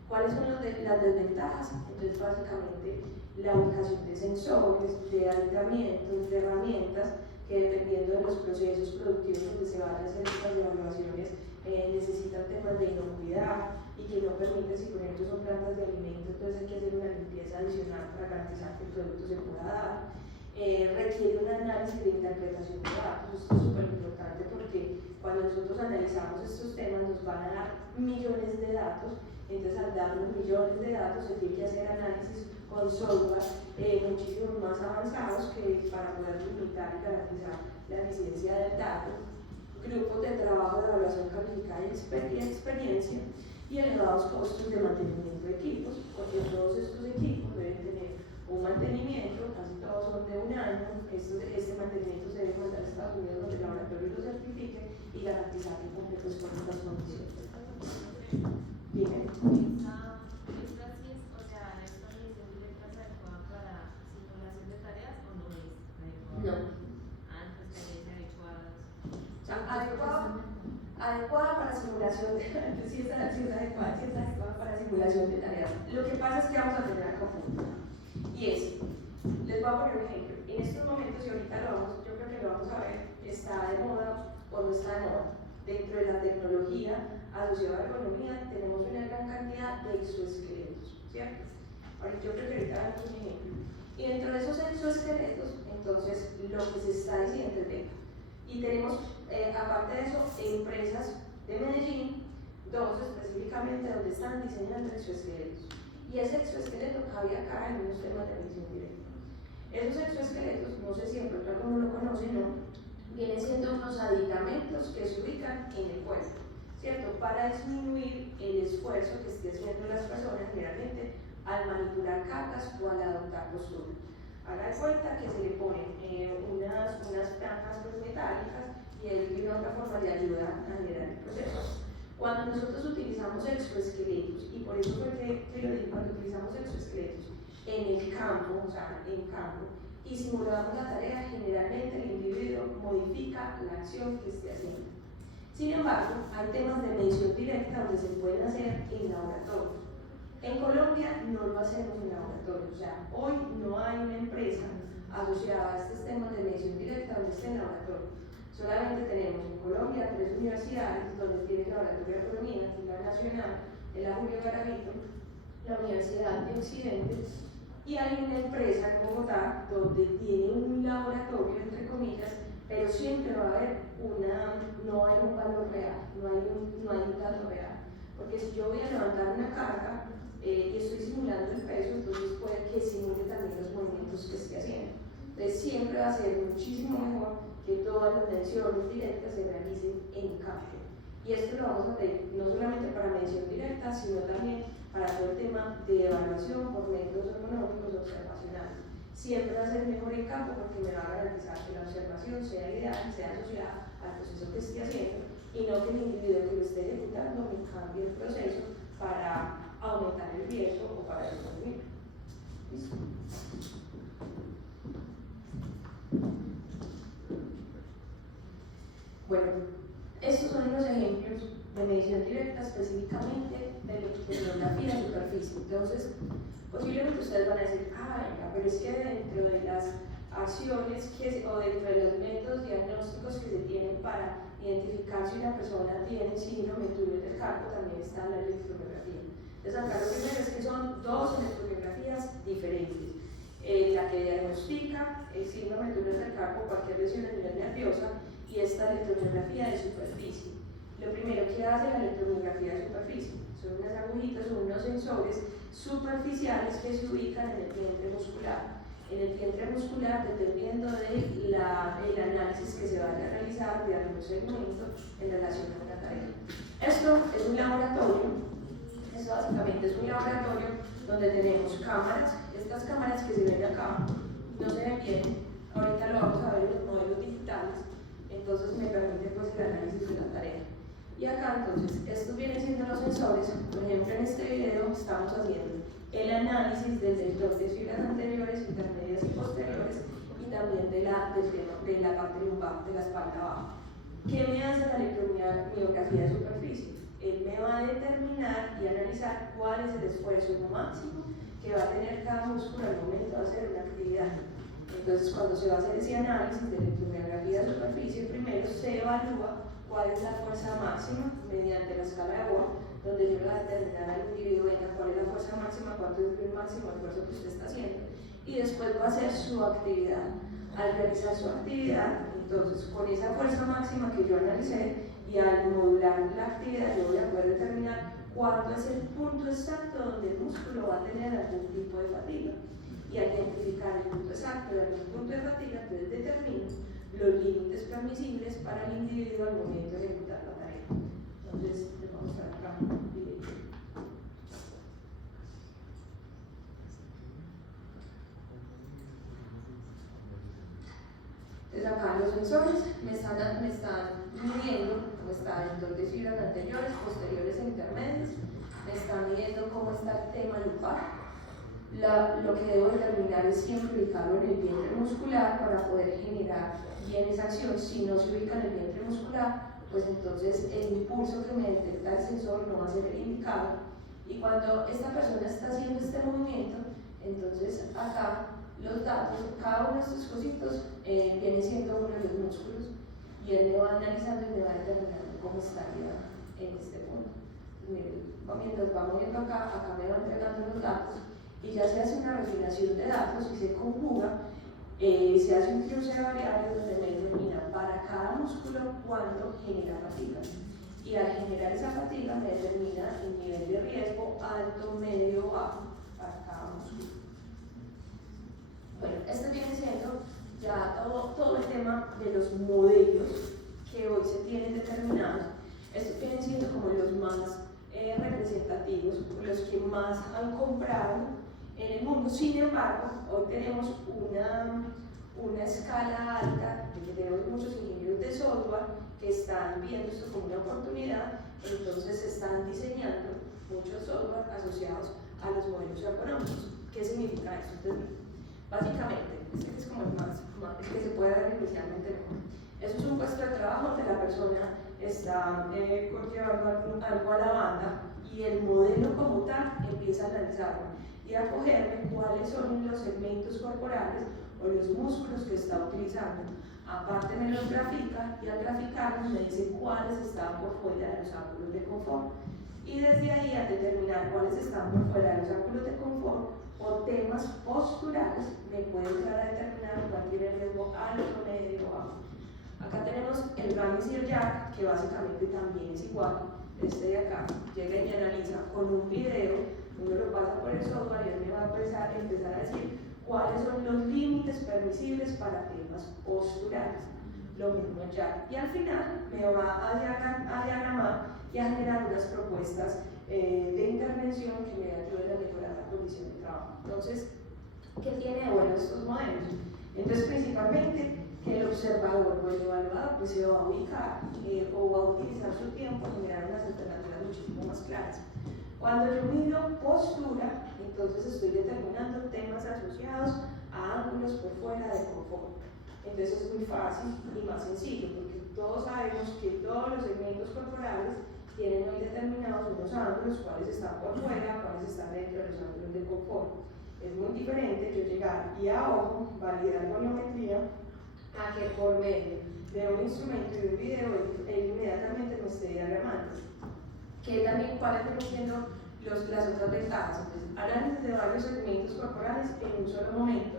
¿Cuáles son las desventajas? Entonces, básicamente, la ubicación de sensores, de aditamientos, de herramientas, que dependiendo de los procesos productivos donde se vayan a hacer estas evaluaciones, necesitan temas de inocuidad y que no permiten, si por ejemplo son plantas de alimentos, entonces hay que hacer una limpieza adicional para garantizar que el producto se pueda dar. Requiere un análisis de interpretación de datos. Esto es súper importante porque cuando nosotros analizamos estos temas nos van a dar millones de datos, entonces al darnos millones de datos se tiene que hacer análisis con software muchísimo más avanzados que para poder limitar y garantizar la eficiencia del dato. Grupos de trabajo de evaluación calificada y experiencia, y elevados costos de mantenimiento de equipos, porque todos estos equipos deben tener un mantenimiento, casi todos son de un año. Este mantenimiento se debe mandar a Estados Unidos donde el laboratorio lo certifique y garantizar que cumple con estas condiciones. Dime. No. Adecuada para simulación de tareas. Sí es adecuada para simulación de tareas. Lo que pasa es que vamos a tener a confundir. Y es, les voy a poner un ejemplo. En estos momentos, y ahorita yo creo que lo vamos a ver, está de moda o no está de moda. Dentro de la tecnología asociada a la ergonomía tenemos una gran cantidad de exoesqueletos, ¿cierto? Ahorita yo creo que ahorita vemos un ejemplo. Y dentro de esos exoesqueletos, entonces, lo que se está diciendo es, venga, y tenemos, aparte de eso, empresas de Medellín 2 específicamente donde están diseñando exoesqueletos. Y ese exoesqueleto cabía acá en unos temas de medición directa. Esos exoesqueletos, no sé si de pronto alguno lo conoce, ¿no? Vienen siendo unos aditamentos que se ubican en el cuerpo, ¿cierto? Para disminuir el esfuerzo que esté haciendo las personas generalmente al manipular cargas o al adoptar postura. Haga de cuenta que se le ponen unas franjas pues, metálicas y ahí tiene otra forma de ayuda a generar el proceso. Cuando nosotros utilizamos exoesqueletos, y por eso fue que lo digo, cuando utilizamos exoesqueletos en el campo, o sea, en campo, y simulamos la tarea, generalmente el individuo modifica la acción que esté haciendo. Sin embargo, hay temas de medición directa donde se pueden hacer en laboratorio. En Colombia no lo hacemos en laboratorio, o sea, hoy no hay una empresa asociada a estos temas de medición directa donde esté en laboratorio. Solamente tenemos en Colombia 3 universidades donde tiene laboratorio de economía, que es la Nacional, la Julio Garavito, la Universidad de Occidente, y hay una empresa en Bogotá donde tiene un laboratorio, entre comillas, pero siempre va a haber no hay un valor real, no hay un dato real. Porque si yo voy a levantar una carga y estoy simulando el peso, entonces puede que simule también los movimientos que esté haciendo. Entonces siempre va a ser muchísimo mejor que todas las mediciones directas se realicen en campo. Y esto lo vamos a hacer no solamente para medición directa, sino también para todo el tema de evaluación por métodos ergonómicos observacionales. Siempre va a ser mejor en campo porque me va a garantizar que la observación sea ideal, sea asociada al proceso que esté haciendo y no que el individuo que lo esté ejecutando me cambie el proceso para aumentar el riesgo o para disminuir. ¿Listo? Bueno, estos son unos ejemplos de medición directa específicamente de electromiografía de superficie. Entonces, posiblemente ustedes van a decir, venga, pero es que dentro de las acciones o dentro de los métodos diagnósticos que se tienen para identificar si una persona tiene síndrome de túnel del carpo, también está la electromiografía. Entonces, acá lo primero es que son 2 electromiografías diferentes. La que diagnostica el síndrome de túnel del carpo, cualquier lesión a nivel nerviosa, y esta electromiografía de superficie. Lo primero que hace la electromiografía de superficie son unas agujitas o unos sensores superficiales que se ubican en el vientre muscular. En el vientre muscular, dependiendo del análisis que se vaya a realizar de algún segmento en relación con la tarea. Esto es un laboratorio, esto básicamente es un laboratorio donde tenemos cámaras. Estas cámaras que se ven acá no se ven bien, ahorita lo vamos a ver en los modelos digitales. Entonces me permite pues el análisis de la tarea. Y acá entonces, estos vienen siendo los sensores. Por ejemplo, en este video estamos haciendo el análisis del deltoide de fibras anteriores, intermedias y posteriores, y también de la parte lumbar, de la espalda baja. ¿Qué me hace la electromiografía de superficie? Él me va a determinar y analizar cuál es el esfuerzo máximo que va a tener cada músculo al momento de hacer una actividad. Entonces, cuando se va a hacer ese análisis de electromiografía de superficie, primero se evalúa cuál es la fuerza máxima mediante la escala de Watt, donde yo le voy a determinar al individuo, cuál es la fuerza máxima, cuánto es el máximo esfuerzo que usted está haciendo, y después va a hacer su actividad. Al realizar su actividad, entonces, con esa fuerza máxima que yo analicé y al modular la actividad, yo voy a poder determinar cuánto es el punto exacto donde el músculo va a tener algún tipo de fatiga. Y al identificar el punto exacto de algún punto de fatiga, entonces determino los límites permisibles para el individuo al momento de ejecutar la tarea. Entonces, les vamos a mostrar acá un video. Entonces acá los sensores me están midiendo cómo está el deltoide de fibras anteriores, posteriores e intermedias, me están midiendo cómo está el tema lumbar. Lo que debo determinar es siempre ubicarlo en el vientre muscular para poder generar bien esa acción. Si no se ubica en el vientre muscular, pues entonces el impulso que me detecta el sensor no va a ser el indicado. Y cuando esta persona está haciendo este movimiento, entonces acá los datos, cada uno de estos cositos viene siendo uno de los músculos y él me va analizando y me va determinando cómo estaría en este punto. Miren, mientras va moviendo acá me va entregando los datos. Y ya se hace una refinación de datos y se conjuga, se hace un cruce de variables donde me determina para cada músculo cuándo genera fatiga. Y al generar esa fatiga me alto, medio o bajo para cada músculo. Bueno, este viene siendo ya todo el tema de los modelos que hoy se tienen determinados. Estos vienen siendo como los más representativos, los que más han comprado en el mundo. Sin embargo, hoy tenemos una escala alta de que tenemos muchos ingenieros de software que están viendo esto como una oportunidad, entonces están diseñando muchos software asociados a los modelos ergonómicos. ¿Qué significa eso? Entonces, básicamente, este es como el que se puede ver inicialmente mejor. Eso es un puesto de trabajo donde la persona está llevando algo a la banda y el modelo como tal empieza a analizarlo y a cogerme cuáles son los segmentos corporales o los músculos que está utilizando. Aparte me los grafica y al graficarlos me dice cuáles están por fuera de los ángulos de confort. Y desde ahí a determinar cuáles están por fuera de los ángulos de confort o temas posturales me puede ayudar a determinar cuál tiene riesgo alto, medio o bajo. Acá tenemos el Ramis y el Jack, que básicamente también es igual. Este de acá llega y analiza con un video, uno lo pasa por el software y él me va a empezar a decir cuáles son los límites permisibles para temas posturales. Lo mismo el Jack. Y al final me va a diagramar y a generar unas propuestas de intervención que me ayuden a mejorar la condición de trabajo. Entonces, ¿qué tiene de bueno estos modelos? Entonces, principalmente, que el observador o el evaluador pues, se va a ubicar o va a utilizar su tiempo en generar unas alternativas muchísimo más claras. Cuando yo mido postura, entonces estoy determinando temas asociados a ángulos por fuera de confort. Entonces es muy fácil y más sencillo, porque todos sabemos que todos los segmentos corporales tienen hoy determinados unos ángulos, cuáles están por fuera, cuáles están dentro de los ángulos de confort. Es muy diferente yo llegar y a ojo, validar volumetría, a que por medio de un instrumento y un video él inmediatamente me esté diagramando. Que también cuáles vienen siendo las otras ventajas. Entonces, análisis de varios segmentos corporales en un solo momento.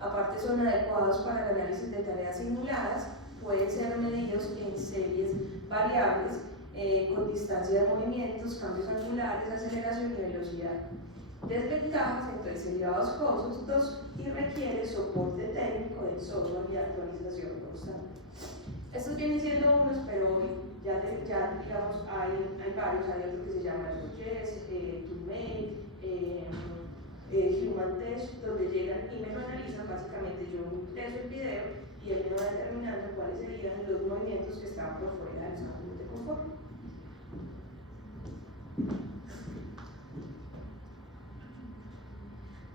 Aparte son adecuados para el análisis de tareas simuladas, pueden ser medidos en series variables, con distancia de movimientos, cambios angulares, aceleración y velocidad. Desventajas, entonces, elevados costos y requiere soporte técnico del software y actualización constante. Estos vienen siendo unos, pero hoy ya digamos, hay varios, hay otro que se llama Suggest, Toolmate, Human Test, donde llegan y me lo analizan. Básicamente yo ingreso el video y él me va determinando cuáles serían los movimientos que están por fuera de los ángulos de confort.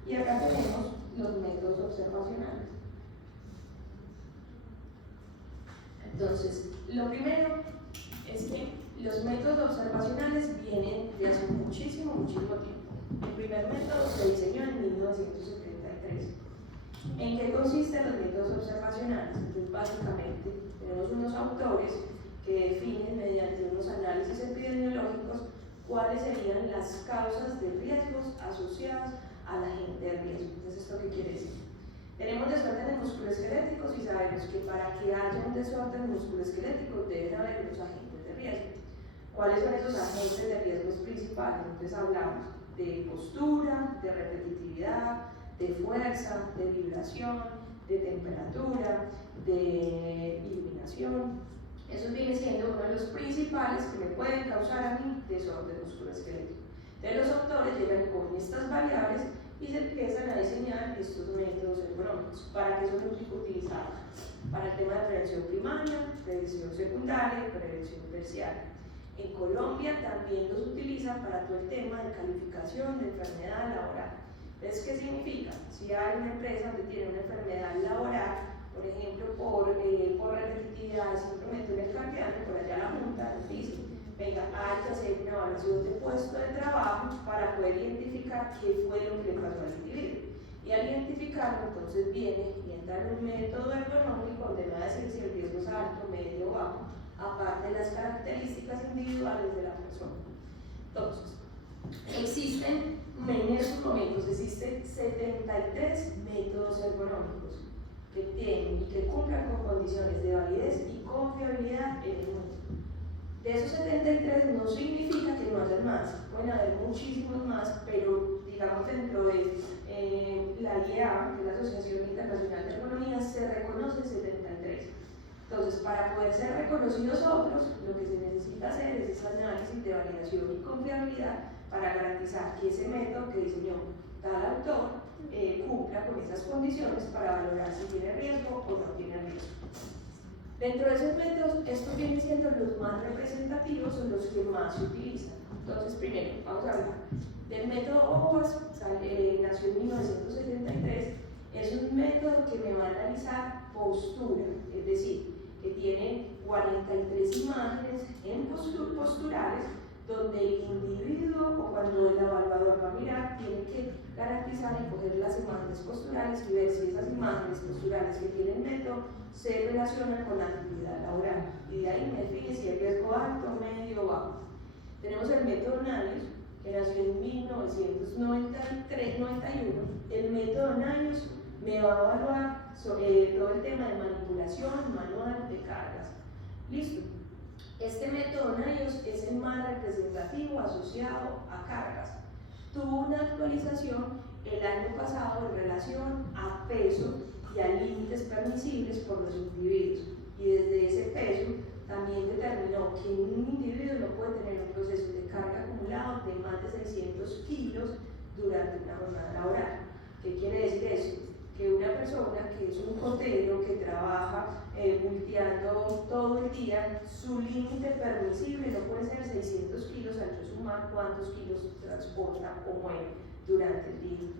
Y acá tenemos los métodos observacionales. Entonces, lo primero es que los métodos observacionales vienen de hace muchísimo tiempo. El primer método se diseñó en 1973. ¿En qué consisten los métodos observacionales? Entonces, básicamente, tenemos unos autores que definen mediante unos análisis epidemiológicos cuáles serían las causas de riesgos asociadas a la gente de riesgo. Entonces, ¿esto qué quiere decir? Tenemos desórdenes musculoesqueléticos y sabemos que para que haya un desorden musculoesquelético deben haber unos agentes de riesgo. ¿Cuáles son esos agentes de riesgos principales? Entonces hablamos de postura, de repetitividad, de fuerza, de vibración, de temperatura, de iluminación. Eso viene siendo uno de los principales que me pueden causar a mí desorden musculoesquelético. Entonces los autores llegan con estas variables y se empiezan a diseñar estos métodos ergonómicos. ¿Para qué son utilizados? Para el tema de prevención primaria, prevención secundaria y prevención terciaria. En Colombia también los utilizan para todo el tema de calificación de enfermedad laboral. Entonces, ¿qué significa? Si hay una empresa que tiene una enfermedad laboral, por ejemplo, por repetitividad, simplemente en el cambiante, por allá la junta nos dice, venga, hay que hacer una evaluación de puesto de trabajo para poder identificar qué fue lo que le pasó al individuo. Y al identificarlo, entonces viene y entra en un método ergonómico donde va a decir si el riesgo es alto, medio o bajo, aparte de las características individuales de la persona. Entonces, en estos momentos existen 73 métodos ergonómicos que tienen y que cumplan con condiciones de validez y confiabilidad en el mundo. De esos 73 no significa que no haya más, pueden haber muchísimos más, pero digamos dentro de la IEA, que es la Asociación Internacional de Ergonomía, se reconocen 73. Entonces, para poder ser reconocidos otros, lo que se necesita hacer es ese análisis de validación y confiabilidad para garantizar que ese método que diseñó tal autor cumpla con esas condiciones para valorar si tiene riesgo o no tiene riesgo. Dentro de esos métodos, estos vienen siendo los más representativos o los que más se utilizan. Entonces, primero, vamos a hablar del método OWASP, nació en 1973, es un método que me va a analizar postura, es decir, que tiene 43 imágenes en posturales, donde el individuo o cuando el evaluador va a mirar tiene que garantizar y coger las imágenes posturales y ver si esas imágenes posturales que tiene el método se relacionan con la actividad laboral, y de ahí me define si hay riesgo alto, medio o bajo. Tenemos el método Nanios, que nació en 1991. El método Nanios me va a evaluar sobre todo el tema de manipulación manual de cargas. Listo. Este método Nanios es el más representativo asociado a cargas. Tuvo una actualización el año pasado en relación a peso y a límites permisibles por los individuos, y desde ese peso también determinó que un individuo no puede tener un proceso de carga acumulado de más de 600 kilos durante una jornada laboral. ¿Qué quiere decir eso? Que una persona que es un cotero que trabaja volteando todo el día, su límite permisible no puede ser 600 kilos al yo sumar cuántos kilos transporta o mueve durante el día.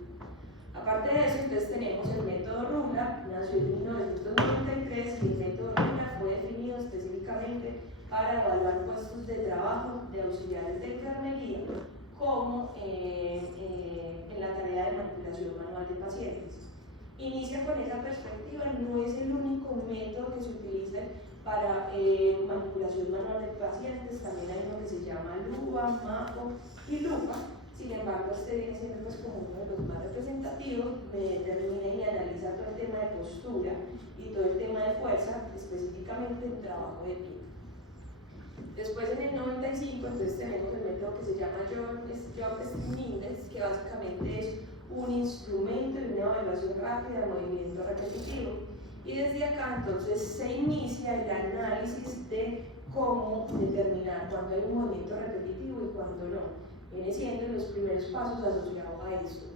Aparte de eso, entonces tenemos el método RULA, nació en 1993, y el método RULA fue definido específicamente para evaluar puestos de trabajo de auxiliares de enfermería como en la tarea de manipulación manual de pacientes. Inicia con esa perspectiva, no es el único método que se utiliza para manipulación manual de pacientes, también hay uno que se llama LUBA, MAPO y LUPA. Sin embargo, este viene siendo pues como uno de los más representativos, me determina y analiza todo el tema de postura y todo el tema de fuerza, específicamente el trabajo de pie. Después en el 95, entonces tenemos el método que se llama Job Stream Index, que básicamente es un instrumento y una evaluación rápida de movimiento repetitivo. Y desde acá entonces se inicia el análisis de cómo determinar cuándo hay un movimiento repetitivo y cuándo no. Viene siendo los primeros pasos asociados a esto.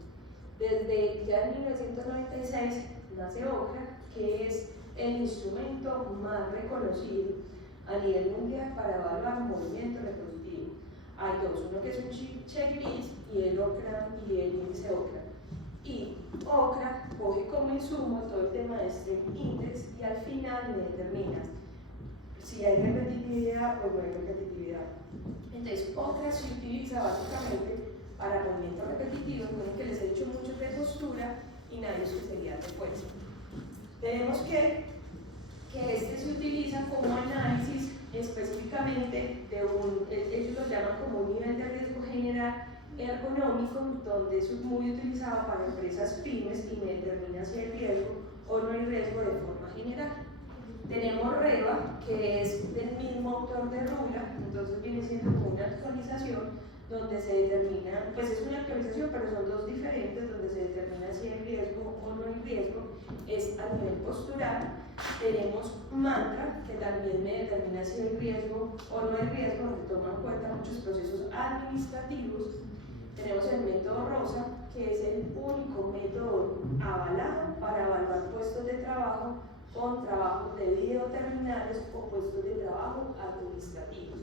Desde ya en 1996 nace OCRA, que es el instrumento más reconocido a nivel mundial para evaluar movimiento repetitivo. Hay dos, uno que es un checklist y el OCRA y el índice OCRA. Y OCRA coge como insumo todo el tema de Stream Index y al final me determina si hay repetitividad o no hay repetitividad. Entonces, OCRA se utiliza básicamente para movimientos repetitivos, miren que les he dicho muchos de postura y nadie sería de fuerza. Tenemos que este se utiliza como análisis específicamente de ellos lo llaman como un nivel de riesgo general ergonómico, donde es muy utilizado para empresas pymes y me determina si hay riesgo o no hay riesgo de forma general. Tenemos REVA, que es del mismo autor de RULA, entonces viene siendo como una actualización donde se determina, pues es una actualización, pero son dos diferentes, donde se determina si hay riesgo o no hay riesgo, es a nivel postural. Tenemos MANTRA, que también me determina si hay riesgo o no hay riesgo, donde toma en cuenta muchos procesos administrativos. Tenemos el método ROSA, que es el único método avalado para evaluar puestos de trabajo con trabajos de videoterminales o puestos de trabajo administrativos.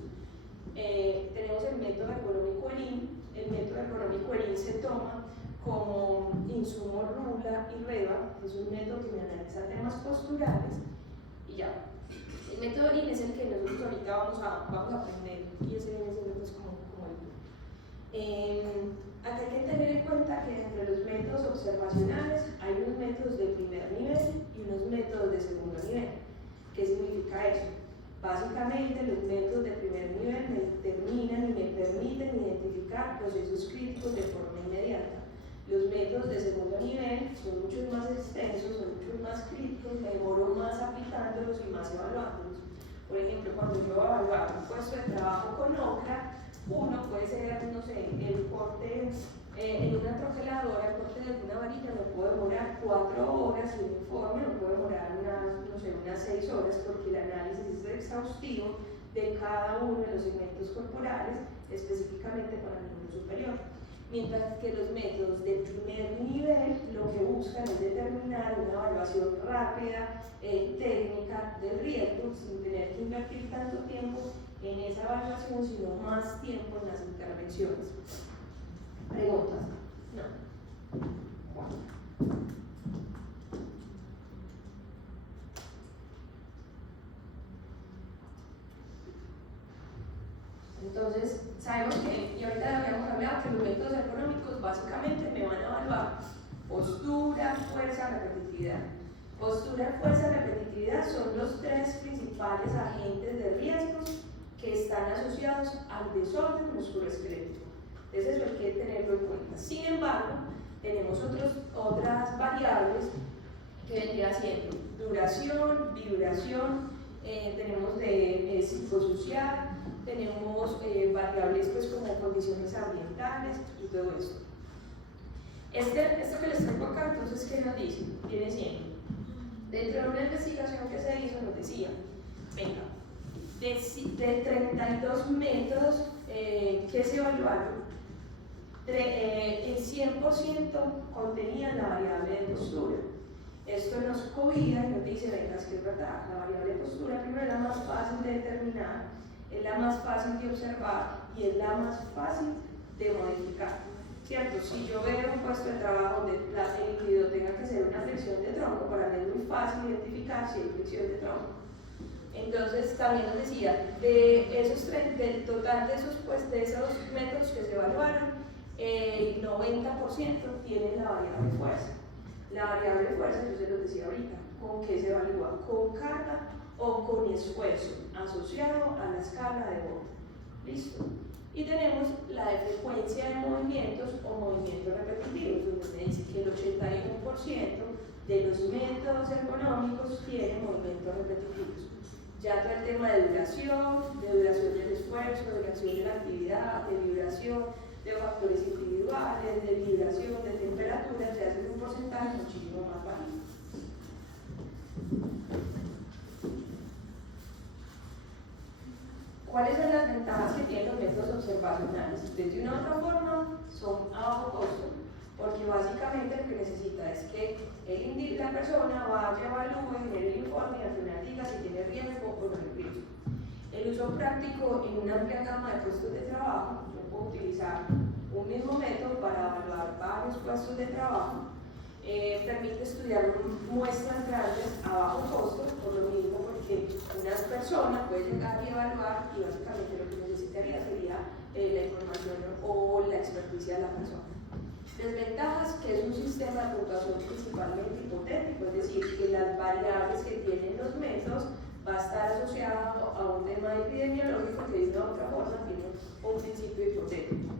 Tenemos el método ergonómico ERIN. El método ergonómico ERIN se toma como insumo RULA y REVA, es un método que me analiza temas posturales y ya. El método ERIN es el que nosotros ahorita vamos a aprender y ese viene siendo pues como el acá hay que tener en cuenta que entre los métodos observacionales hay unos métodos de primer nivel y unos métodos de segundo nivel. ¿Qué significa eso? Básicamente los métodos de primer nivel me determinan y me permiten identificar procesos críticos de forma inmediata. Los métodos de segundo nivel son mucho más extensos, son mucho más críticos, me demoro más aplicándolos y más evaluándolos. Por ejemplo, cuando yo evaluaba un puesto de trabajo con OCRA, Uno puede ser, no sé, el corte en una troqueladora, el corte de alguna varilla me puede demorar 4 horas y un informe me puede demorar unas 6 horas, porque el análisis es exhaustivo de cada uno de los segmentos corporales, específicamente para el miembro superior. Mientras que los métodos de primer nivel lo que buscan es determinar una evaluación rápida, técnica del riesgo, sin tener que invertir tanto tiempo en esa evaluación, sino más tiempo en las intervenciones. ¿Preguntas? No. Juan. Entonces, sabemos que, y ahorita lo habíamos hablado, que los métodos ergonómicos básicamente me van a evaluar postura, fuerza, repetitividad. Postura, fuerza, repetitividad son los 3 principales agentes de riesgos que están asociados al desorden musculoesquelético. Entonces, eso hay que tenerlo en cuenta. Sin embargo, tenemos otras variables que vendría siendo duración, vibración, tenemos de psicosocial, tenemos variables pues, como condiciones ambientales y todo esto. Esto que les traigo acá, entonces, ¿qué nos dice? Viene siendo, dentro de una investigación que se hizo, nos decía, venga, de 32 métodos que se evaluaron, el 100% contenían la variable de postura. Esto nos cobija y nos dice, venga, es que es verdad, la variable de postura primero es la más fácil de determinar, es la más fácil de observar y es la más fácil de modificar, ¿cierto? Si yo veo un puesto de trabajo donde el individuo tenga que hacer una flexión de tronco, para mí es muy fácil identificar si hay flexión de tronco. Entonces también nos decía, del total de esos métodos que se evaluaron, el 90% tienen la variable fuerza. La variable fuerza, yo se los decía ahorita, ¿con qué se evalúa? ¿Con carga o con esfuerzo asociado a la escala de Born? ¿Listo? Y tenemos la de frecuencia de movimientos o movimientos repetitivos, donde me dice que el 81% de los métodos ergonómicos tienen movimientos repetitivos. Ya todo el tema de duración del esfuerzo, de duración de la actividad, de vibración, de factores individuales, de vibración, de temperatura, se hace un porcentaje muchísimo más bajo. ¿Cuáles son las ventajas que tienen los métodos observacionales? De una u otra forma, son a bajo costo, porque básicamente lo que necesita es que la persona vaya, evalúe, genere el informe y al final diga si tiene riesgo o no hay riesgo. El uso práctico en una amplia gama de puestos de trabajo, yo puedo utilizar un mismo método para evaluar varios puestos de trabajo, permite estudiar muestras grandes a bajo costo, por lo mismo porque una persona puede llegar y evaluar y básicamente lo que necesitaría sería la información o la experticia de la persona. Desventajas, que es un sistema de puntuación principalmente hipotético, es decir, que las variables que tienen los métodos va a estar asociado a un tema epidemiológico que de una u otra forma tiene un principio hipotético.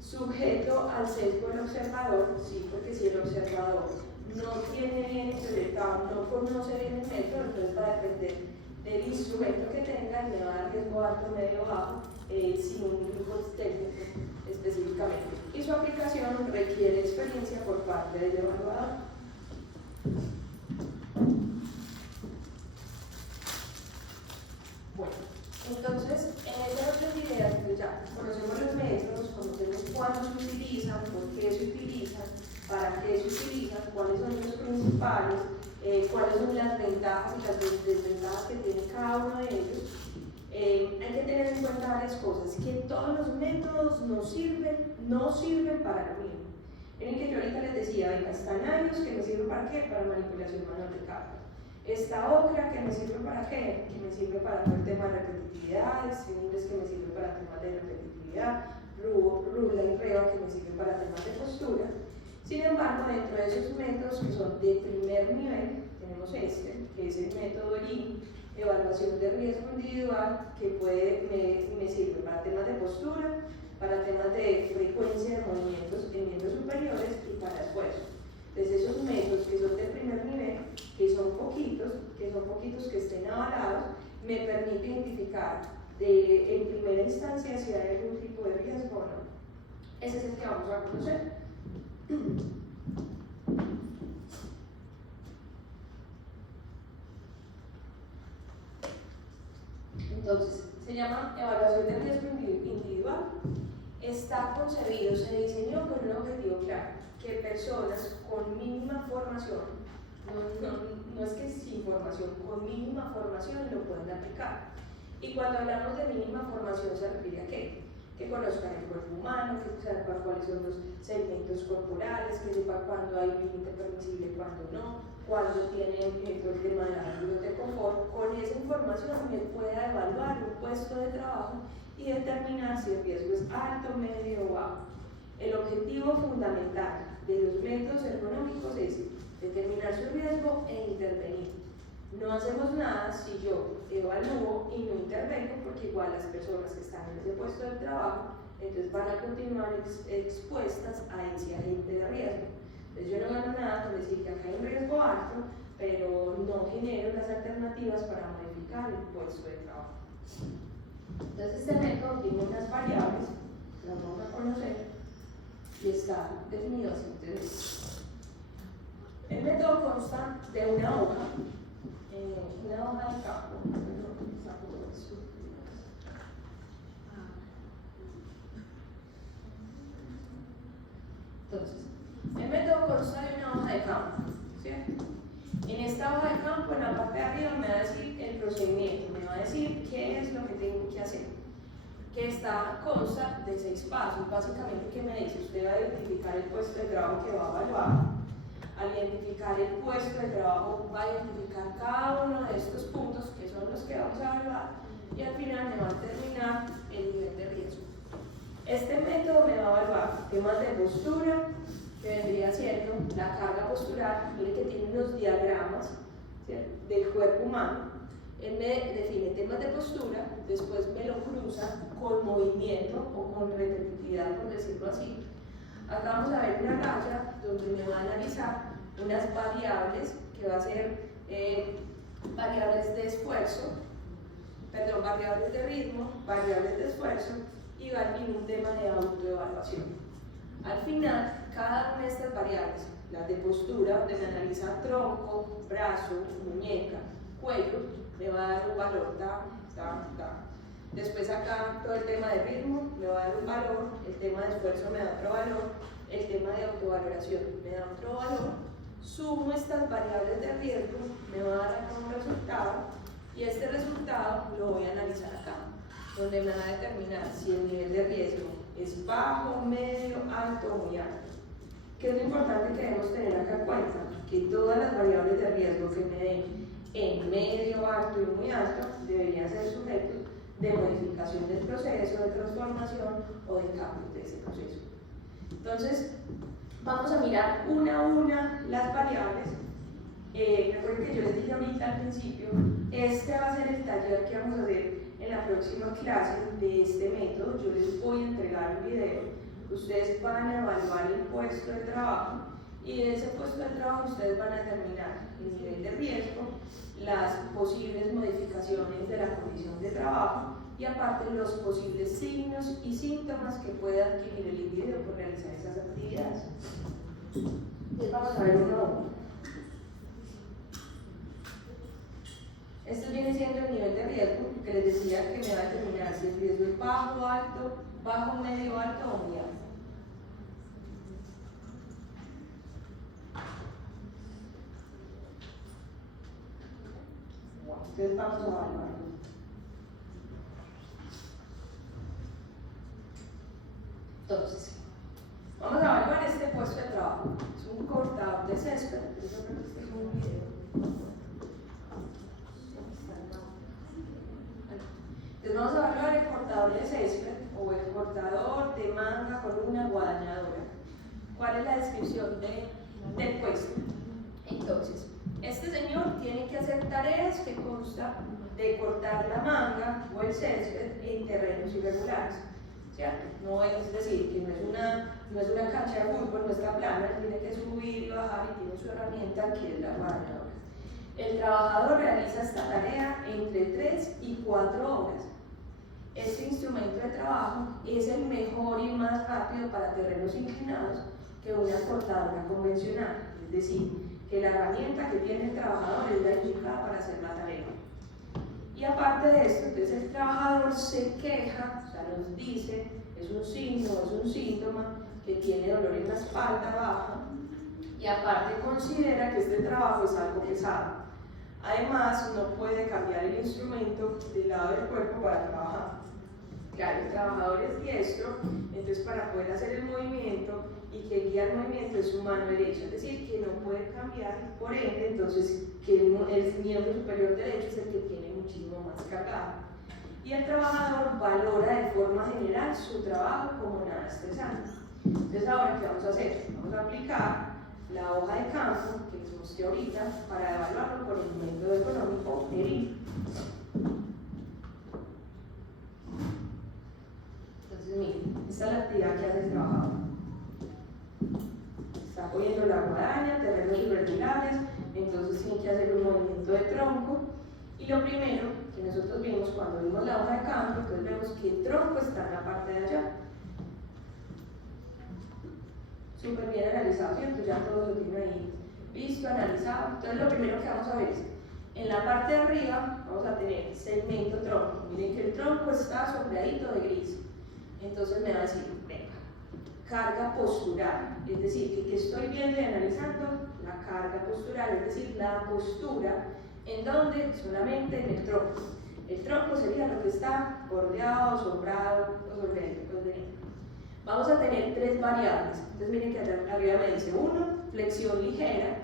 Sujeto al sesgo del observador, sí, porque si el observador no tiene bien implementado, no conoce bien el método, entonces va a depender del instrumento que tenga y me va a dar riesgo alto, medio, bajo, sin un grupo técnico específicamente. Y su aplicación requiere experiencia por parte del evaluador. Bueno, entonces, en esas otras ideas, pues ya conocemos los métodos, conocemos cuándo se utilizan, por qué se utilizan, para qué se utilizan, cuáles son los principales, cuáles son las ventajas y las desventajas que tiene cada uno de ellos. Hay que tener en cuenta varias cosas, que todos los métodos no sirven para lo mismo. Miren que yo ahorita les decía, venga, están años que me sirven para qué, para manipulación manual de carga. Esta otra que me sirve para qué, que me sirve para todo el tema de repetitividad, extendines que me sirven para temas de repetitividad, rula y reo que me sirven para temas de postura. Sin embargo, dentro de esos métodos que son de primer nivel, tenemos este, que es el método ERIM, evaluación de riesgo individual, que me sirve para temas de postura, para temas de frecuencia de movimientos en miembros superiores y para esfuerzo. Entonces esos métodos que son de primer nivel, que son poquitos que estén avalados, me permite identificar de en primera instancia si hay algún tipo de riesgo o no. Ese es el que vamos a conocer. Entonces, se llama evaluación de riesgo individual. Está concebido, se diseñó con un objetivo claro, que personas con mínima formación, no es que sin formación, con mínima formación lo puedan aplicar. Y cuando hablamos de mínima formación se refiere a qué? Que conozcan el cuerpo humano, que sepan cuáles son los segmentos corporales, que sepan cuándo hay límite permisible y cuándo no, cuándo tienen todo el tema de hábitos de confort. Con esa información me pueda evaluar un puesto de trabajo y determinar si el riesgo es alto, medio o bajo. El objetivo fundamental de los métodos ergonómicos es determinar su riesgo e intervenir. No hacemos nada si yo evalúo y no intervengo, porque igual las personas que están en ese puesto de trabajo entonces van a continuar expuestas a ese agente de riesgo. Entonces yo no gano nada con decir que acá hay un riesgo alto, pero no genero las alternativas para modificar el puesto de trabajo. Entonces este método tiene unas variables, las vamos a conocer, y está definido así. El método consta de una hoja de campo. Entonces, el método consta de una hoja de campo, ¿cierto? En esta hoja de campo, en la parte de arriba, me va a decir el procedimiento, me va a decir qué es lo que tengo que hacer. Que consta de 6 pasos. Básicamente, ¿qué me dice? Usted va a identificar el puesto de trabajo que va a evaluar. Al identificar el puesto de trabajo, va a identificar cada uno de estos puntos que son los que vamos a evaluar y al final me va a determinar el nivel de riesgo. Este método me va a evaluar temas de postura, que vendría siendo la carga postural. Mire que tiene unos diagramas, ¿cierto?, del cuerpo humano. Él me define temas de postura, después me lo cruza con movimiento o con repetitividad, por decirlo así. Acá vamos a ver una raya donde me va a analizar unas variables que va a ser variables de esfuerzo, variables de ritmo, variables de esfuerzo y va a venir un tema de autoevaluación. Al final, cada una de estas variables, las de postura, donde me analiza tronco, brazo, muñeca, cuello, me va a dar un valor, Después acá todo el tema de ritmo me va a dar un valor, el tema de esfuerzo me da otro valor, el tema de autovaloración me da otro valor, sumo estas variables de riesgo, me va a dar acá un resultado y este resultado lo voy a analizar acá, donde me va a determinar si el nivel de riesgo es bajo, medio, alto o muy alto. ¿Qué es lo importante que debemos tener acá en cuenta? Que todas las variables de riesgo que me den en medio, alto y muy alto deberían ser sujetos de modificación del proceso, de transformación o de cambio de ese proceso. Entonces, vamos a mirar una a una las variables. Recuerden que yo les dije ahorita al principio, este va a ser el taller que vamos a hacer en la próxima clase de este método. Yo les voy a entregar un video. Ustedes van a evaluar el puesto de trabajo y de ese puesto de trabajo ustedes van a determinar el nivel de riesgo, las posibles modificaciones de la condición de trabajo y aparte los posibles signos y síntomas que puede adquirir el individuo por realizar esas actividades. Entonces vamos a ver uno a uno. Esto viene siendo el nivel de riesgo que les decía que me va a determinar si el riesgo es bajo, alto, bajo, medio, alto o muy alto. Entonces vamos a evaluarlo. Entonces, vamos a evaluar este puesto de trabajo. Es un cortador de césped, eso creo que este es un video. Entonces vamos a evaluar el cortador de césped o el cortador de manga con una guadañadora. ¿Cuál es la descripción del puesto? Entonces, este señor tiene que hacer tareas que constan de cortar la manga o el césped en terrenos irregulares, ¿cierto? No es decir, que no es una cancha de fútbol, no está plana, tiene que subir y bajar y tiene su herramienta que es la guadañadora. El trabajador realiza esta tarea entre 3 y 4 horas. este instrumento de trabajo es el mejor y más rápido para terrenos inclinados que una cortadora convencional, es decir, que la herramienta que tiene el trabajador es la indicada para hacer la tarea. Y aparte de esto, entonces el trabajador se queja, o sea, nos dice, es un signo, es un síntoma, que tiene dolor en la espalda baja, y aparte considera que este trabajo es algo pesado. Además, no puede cambiar el instrumento del lado del cuerpo para trabajar. Claro, el trabajador es diestro, entonces para poder hacer el movimiento y que guía el movimiento es su mano derecha, es decir, que no puede cambiar, por ende, entonces que el miembro superior derecho es el que tiene muchísimo más cargado. Y el trabajador valora de forma general su trabajo como nada estresante. Entonces ahora, ¿qué vamos a hacer? Vamos a aplicar la hoja de campo que les mostré ahorita para evaluarlo por el método económico ERIM. Entonces, miren, esta es la actividad que hace el trabajador. Está poniendo la guadaña, terrenos irregulares, entonces tiene que hacer un movimiento de tronco. Y lo primero que nosotros vimos cuando vimos la hoja de campo, entonces vemos que el tronco está en la parte de allá. Súper bien analizado, ¿cierto? Ya todos lo tienen ahí visto, analizado. Entonces lo primero que vamos a ver es, en la parte de arriba vamos a tener segmento tronco. Miren que el tronco está sombreadito de gris. Entonces me va a decir, venga, carga postural, es decir, que estoy viendo y analizando la carga postural, es decir, la postura, en donde solamente en el tronco. El tronco sería lo que está bordeado, sombreado o sombreado. Vamos a tener tres variables. Entonces miren que arriba me dice 1, flexión ligera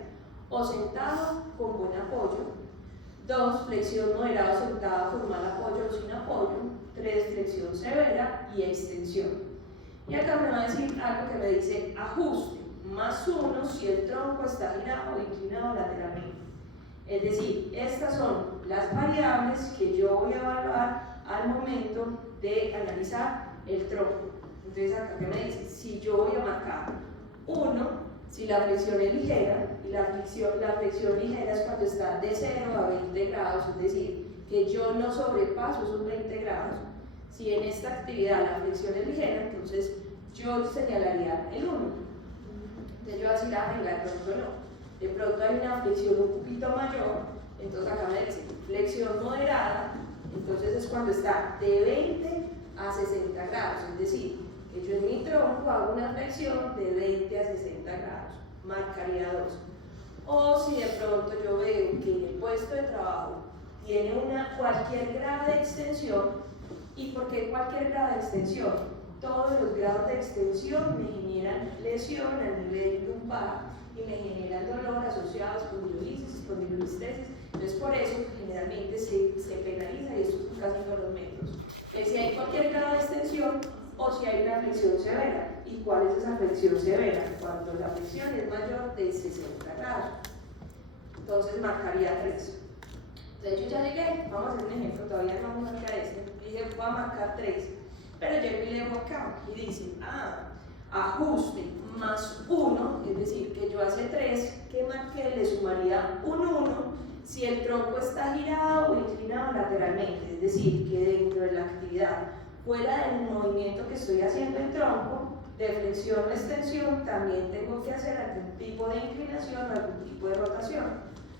o sentado con buen apoyo. 2, flexión moderada o sentada con mal apoyo o sin apoyo. 3, flexión severa y extensión. Y acá me va a decir algo que me dice ajuste, más 1 si el tronco está girado o inclinado lateralmente. Es decir, estas son las variables que yo voy a evaluar al momento de analizar el tronco. Entonces acá que me dice, si yo voy a marcar 1, si la flexión es ligera, y la flexión ligera es cuando está de 0 a 20 grados, es decir, que yo no sobrepaso esos 20 grados. Si en esta actividad la flexión es ligera, entonces yo señalaría el 1. Entonces yo voy a decir, ah, venga, de pronto no. De pronto hay una flexión un poquito mayor, entonces acá me dice flexión moderada, entonces es cuando está de 20 a 60 grados, es decir, que yo en mi tronco hago una flexión de 20 a 60 grados, marcaría 2. O si de pronto yo veo que en el puesto de trabajo tiene cualquier grado de extensión, ¿y por qué cualquier grado de extensión? Todos los grados de extensión me generan lesión a nivel lumbar y me generan dolor asociado a espondilolisis, espondilolistesis. Entonces por eso generalmente se penaliza y esto es casi todos los métodos. Si hay cualquier grado de extensión o si hay una flexión severa. ¿Y cuál es esa flexión severa? Cuando la flexión es mayor de 60 grados. Entonces marcaría 3. De hecho ya llegué, vamos a hacer un ejemplo, todavía no vamos a marcar este. Dije, voy a marcar 3. Pero llego y leo acá y dice, ajuste más 1, es decir, que yo hace 3 que marqué le sumaría un 1 si el tronco está girado o inclinado lateralmente, es decir, que dentro de la actividad, fuera del movimiento que estoy haciendo en tronco, de flexión o extensión, también tengo que hacer algún tipo de inclinación o algún tipo de rotación.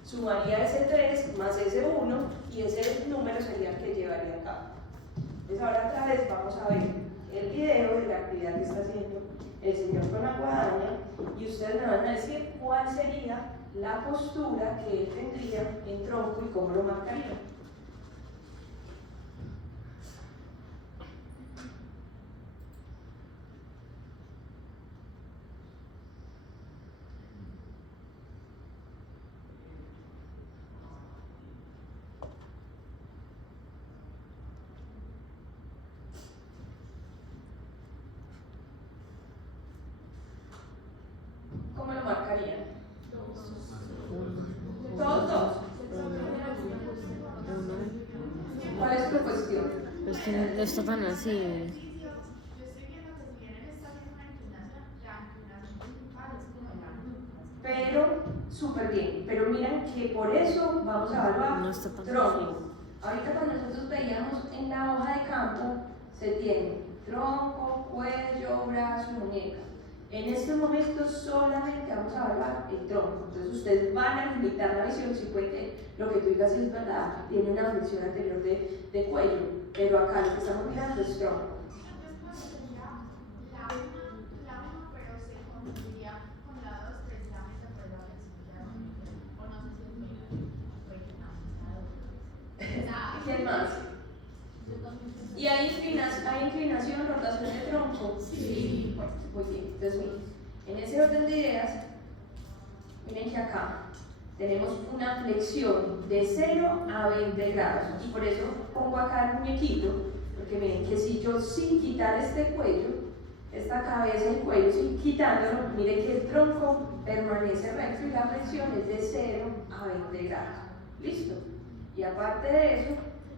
Sumaría ese 3 más ese 1 y ese número sería el que llevaría a cabo. Entonces ahora otra vez vamos a ver el video de la actividad que está haciendo el señor con la guadaña y ustedes me van a decir cuál sería la postura que él tendría en tronco y cómo lo marcaría. ¿Cómo lo marcarían? Todos dos. ¿Cuál es tu cuestión? Pues que no está tan así. Yo estoy viendo que si bien él está haciendo una inclinación, la inclinación principal es como la nuca. Pero, súper bien. Pero miren que por eso vamos a evaluar No está tan tronco. Ahorita cuando nosotros veíamos en la hoja de campo, se tiene tronco, cuello, brazo, muñeca. En estos momentos solamente vamos a evaluar el tronco. Entonces ustedes van a limitar la visión si puede que lo que tú digas es verdad, tiene una flexión anterior de cuello, pero acá lo que estamos mirando es tronco. Entonces, sería la una, pero se confundiría con la 2 precisamente por la flexibilidad de movimiento. O no sé si es la ¿Quién más? ¿Y hay inclinación, rotación de tronco? Sí. Bueno, muy bien. Entonces, miren, en ese orden de ideas, miren que acá tenemos una flexión de 0 a 20 grados. Y por eso pongo acá el muñequito, porque miren que si yo sin quitar este cuello, esta cabeza y cuello, sin quitándolo, miren que el tronco permanece recto y la flexión es de 0 a 20 grados. ¿Listo? Y aparte de eso,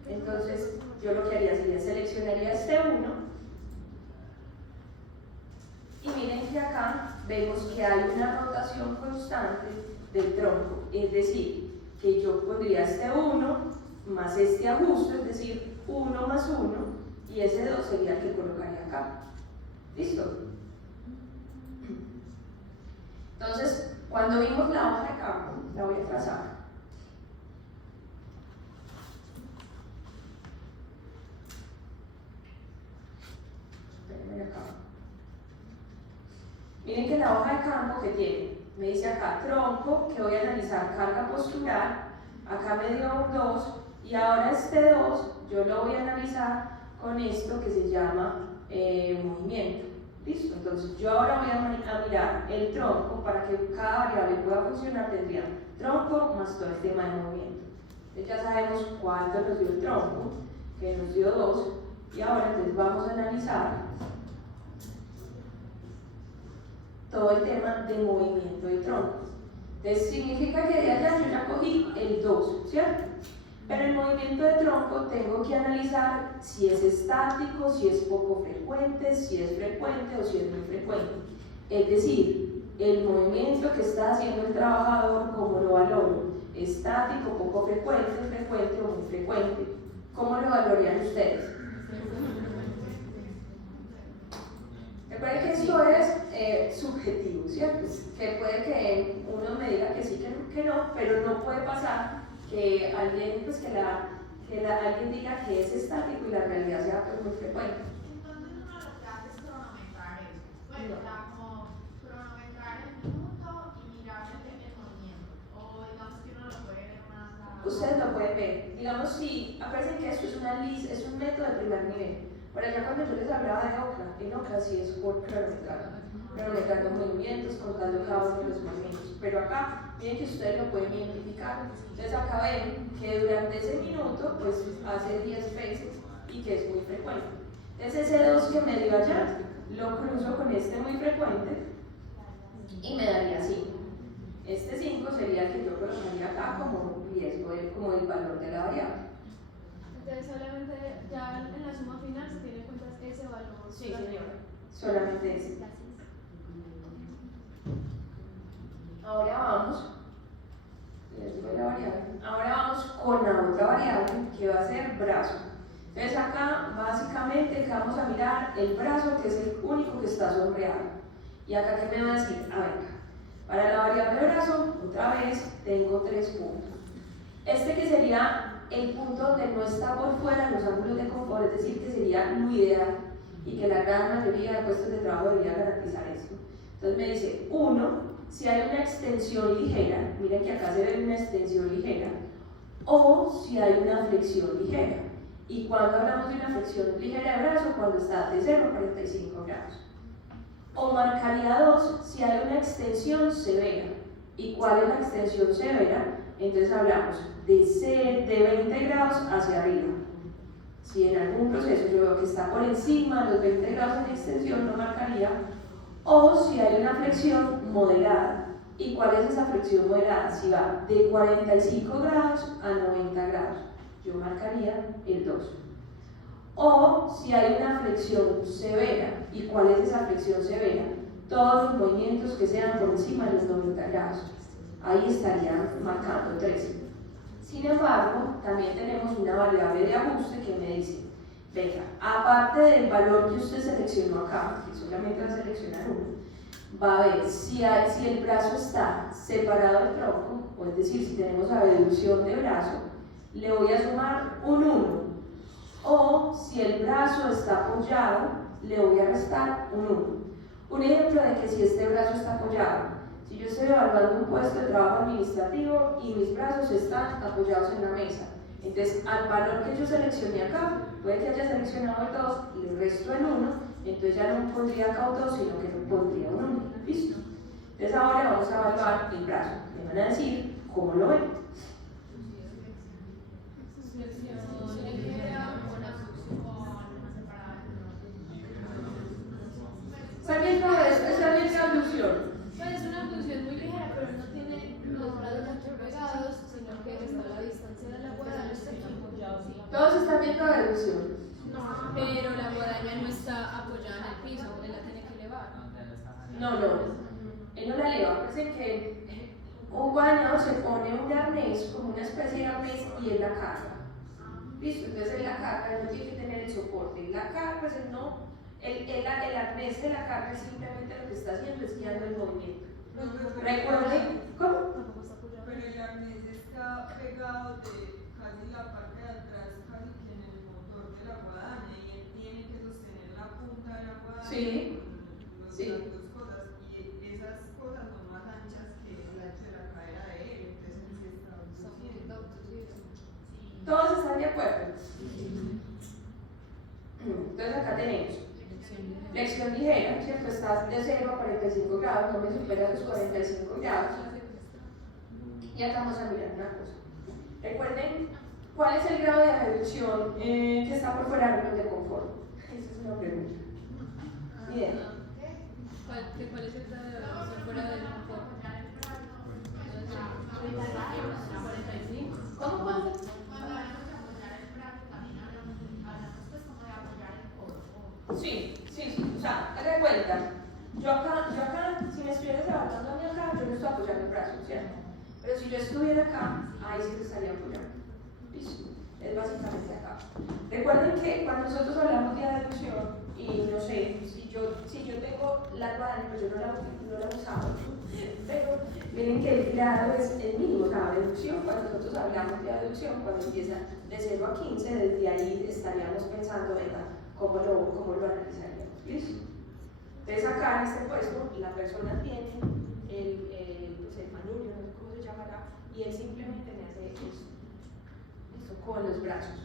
entonces yo lo que haría sería seleccionaría este 1 y miren que acá vemos que hay una rotación constante del tronco, es decir, que yo pondría este 1 más este ajuste, es decir, 1 más 1 y ese 2 sería el que colocaría acá. ¿Listo? Entonces, cuando vimos la hoja de campo, la voy a trazar. Acá. Miren que la hoja de campo que tiene, me dice acá tronco, que voy a analizar carga postural, acá me dio un 2 y ahora este 2 yo lo voy a analizar con esto que se llama movimiento. ¿Listo? Entonces yo ahora voy a mirar el tronco para que cada variable pueda funcionar, tendría tronco más todo el tema de movimiento. Entonces ya sabemos cuánto nos dio el tronco, que nos dio 2 y ahora entonces vamos a analizar todo el tema de movimiento de tronco. Entonces significa que de allá yo ya cogí el 2, ¿cierto? Pero el movimiento de tronco tengo que analizar si es estático, si es poco frecuente, si es frecuente o si es muy frecuente. Es decir, el movimiento que está haciendo el trabajador, ¿cómo lo valoro? Estático, poco frecuente, frecuente o muy frecuente. ¿Cómo lo valorarían ustedes? Recuerden que esto es subjetivo, ¿cierto? Que puede que uno me diga que sí, que no, pero no puede pasar que alguien, pues alguien diga que es estático y la realidad sea pues, muy frecuente. Entonces uno lo que hace es cronometrar eso. Bueno, o sea, como cronometrar el minuto y mirar el movimiento. O digamos que uno lo puede ver más a... Ustedes lo pueden ver. Digamos, si aparecen que esto es una lista, es un método de primer nivel. Por allá cuando yo les hablaba de OCLA, en OCLA sí es por cronometrar los movimientos, contando cada uno de los movimientos. Pero acá, miren que ustedes lo pueden identificar. Entonces acá ven que durante ese minuto, pues hace 10 veces y que es muy frecuente. Entonces ese 2 que me dio allá, lo cruzo con este muy frecuente y me daría 5. Este 5 sería el que yo colocaría acá como riesgo, como el valor de la variable. Entonces solamente ya en la suma final se tiene en cuenta ese valor. Sí, señora. Solamente ese. Ahora vamos. Ahora vamos con la otra variable que va a ser brazo. Entonces acá básicamente que vamos a mirar el brazo, que es el único que está sombreado. Y acá ¿qué me va a decir? A ver, para la variable brazo, otra vez tengo 3 puntos. Este que sería el punto donde no está por fuera los ángulos de confort, es decir, que sería lo ideal y que la gran mayoría de puestos de trabajo debería garantizar esto. Entonces me dice 1, si hay una extensión ligera, miren que acá se ve una extensión ligera, o si hay una flexión ligera. Y cuando hablamos de una flexión ligera de brazo, cuando está de 0 a 45 grados. O marcaría 2 si hay una extensión severa. ¿Y cuál es la extensión severa? Entonces hablamos de 20 grados hacia arriba. Si en algún proceso yo veo que está por encima de los 20 grados en extensión, lo marcaría. O si hay una flexión moderada. ¿Y cuál es esa flexión moderada? Si va de 45 grados a 90 grados, yo marcaría el 2. O si hay una flexión severa. ¿Y cuál es esa flexión severa? Todos los movimientos que sean por encima de los 90 grados. Ahí estaría marcando 3. Sin embargo, también tenemos una variable de ajuste que me dice, venga, aparte del valor que usted seleccionó acá, que solamente va a seleccionar uno, va a ver si el brazo está separado del tronco, o es decir, si tenemos abducción de brazo, le voy a sumar un 1. O si el brazo está apoyado, le voy a restar un 1. Un ejemplo de que si este brazo está apoyado, si yo estoy evaluando un puesto de trabajo administrativo y mis brazos están apoyados en la mesa, entonces al valor que yo seleccioné acá, puede que haya seleccionado el 2 y le resto el 1, entonces ya no pondría acá un 2, sino que pondría un 1. ¿Listo? Entonces ahora vamos a evaluar el brazo. Me van a decir cómo lo ven. ¿Está bien todo esto? ¿Está bien la abducción? Pues es una abducción muy ligera, pero no tiene los brazos mucho pegados, sino que está a la distancia de la guadaña, está apoyado. Todos están viendo la abducción. Pero la guadaña no está apoyada en el piso, él la tiene que elevar. No. Él no la eleva. Parece que un guadañador se pone un arnés, como una especie de arnés, y él la carga. ¿Listo? Entonces él la carga, él no tiene que tener el soporte. Él la carga, pues él no. El arnés de la carga simplemente lo que está haciendo es guiando el movimiento. Recuerden, ¿cómo? Pero el arnés está pegado de casi la parte de atrás, casi que en el motor de la guadaña, y él tiene que sostener la punta de la guadaña Sí. con Sí. las dos cosas, y esas cosas son más anchas que el ancho de la cadera de él, entonces él sí está abduciendo. ¿Todos están de acuerdo? Entonces acá tenemos flexión ligera, ¿cierto? Está de 0 a 45 grados, no me supera los 45 grados. Y acá vamos a mirar una cosa. Recuerden, ¿cuál es el grado de abducción que está por fuera del área de confort? Esa es una pregunta. Bien. ¿Cuál es el grado de abducción fuera del confort? ¿Cómo pasa? Sí. O sea, te das cuenta. Yo acá, si me estuvieras evaluando a mí acá, yo no estoy apoyando el brazo, ¿cierto? Pero si yo estuviera acá, ahí sí te estaría apoyando. Listo. Es básicamente acá. Recuerden que cuando nosotros hablamos de abducción, y no sé, si yo tengo la guadaña, pues yo no la usaba, pero miren que el grado es el mínimo, o sea, abducción, cuando nosotros hablamos de abducción, cuando empieza de 0 a 15, desde ahí estaríamos pensando, venga, ¿cómo lo analizaríamos? ¿Listo? Entonces acá en este puesto la persona tiene el manubrio, no sé cómo se llamará, y él simplemente me hace esto. Listo, con los brazos.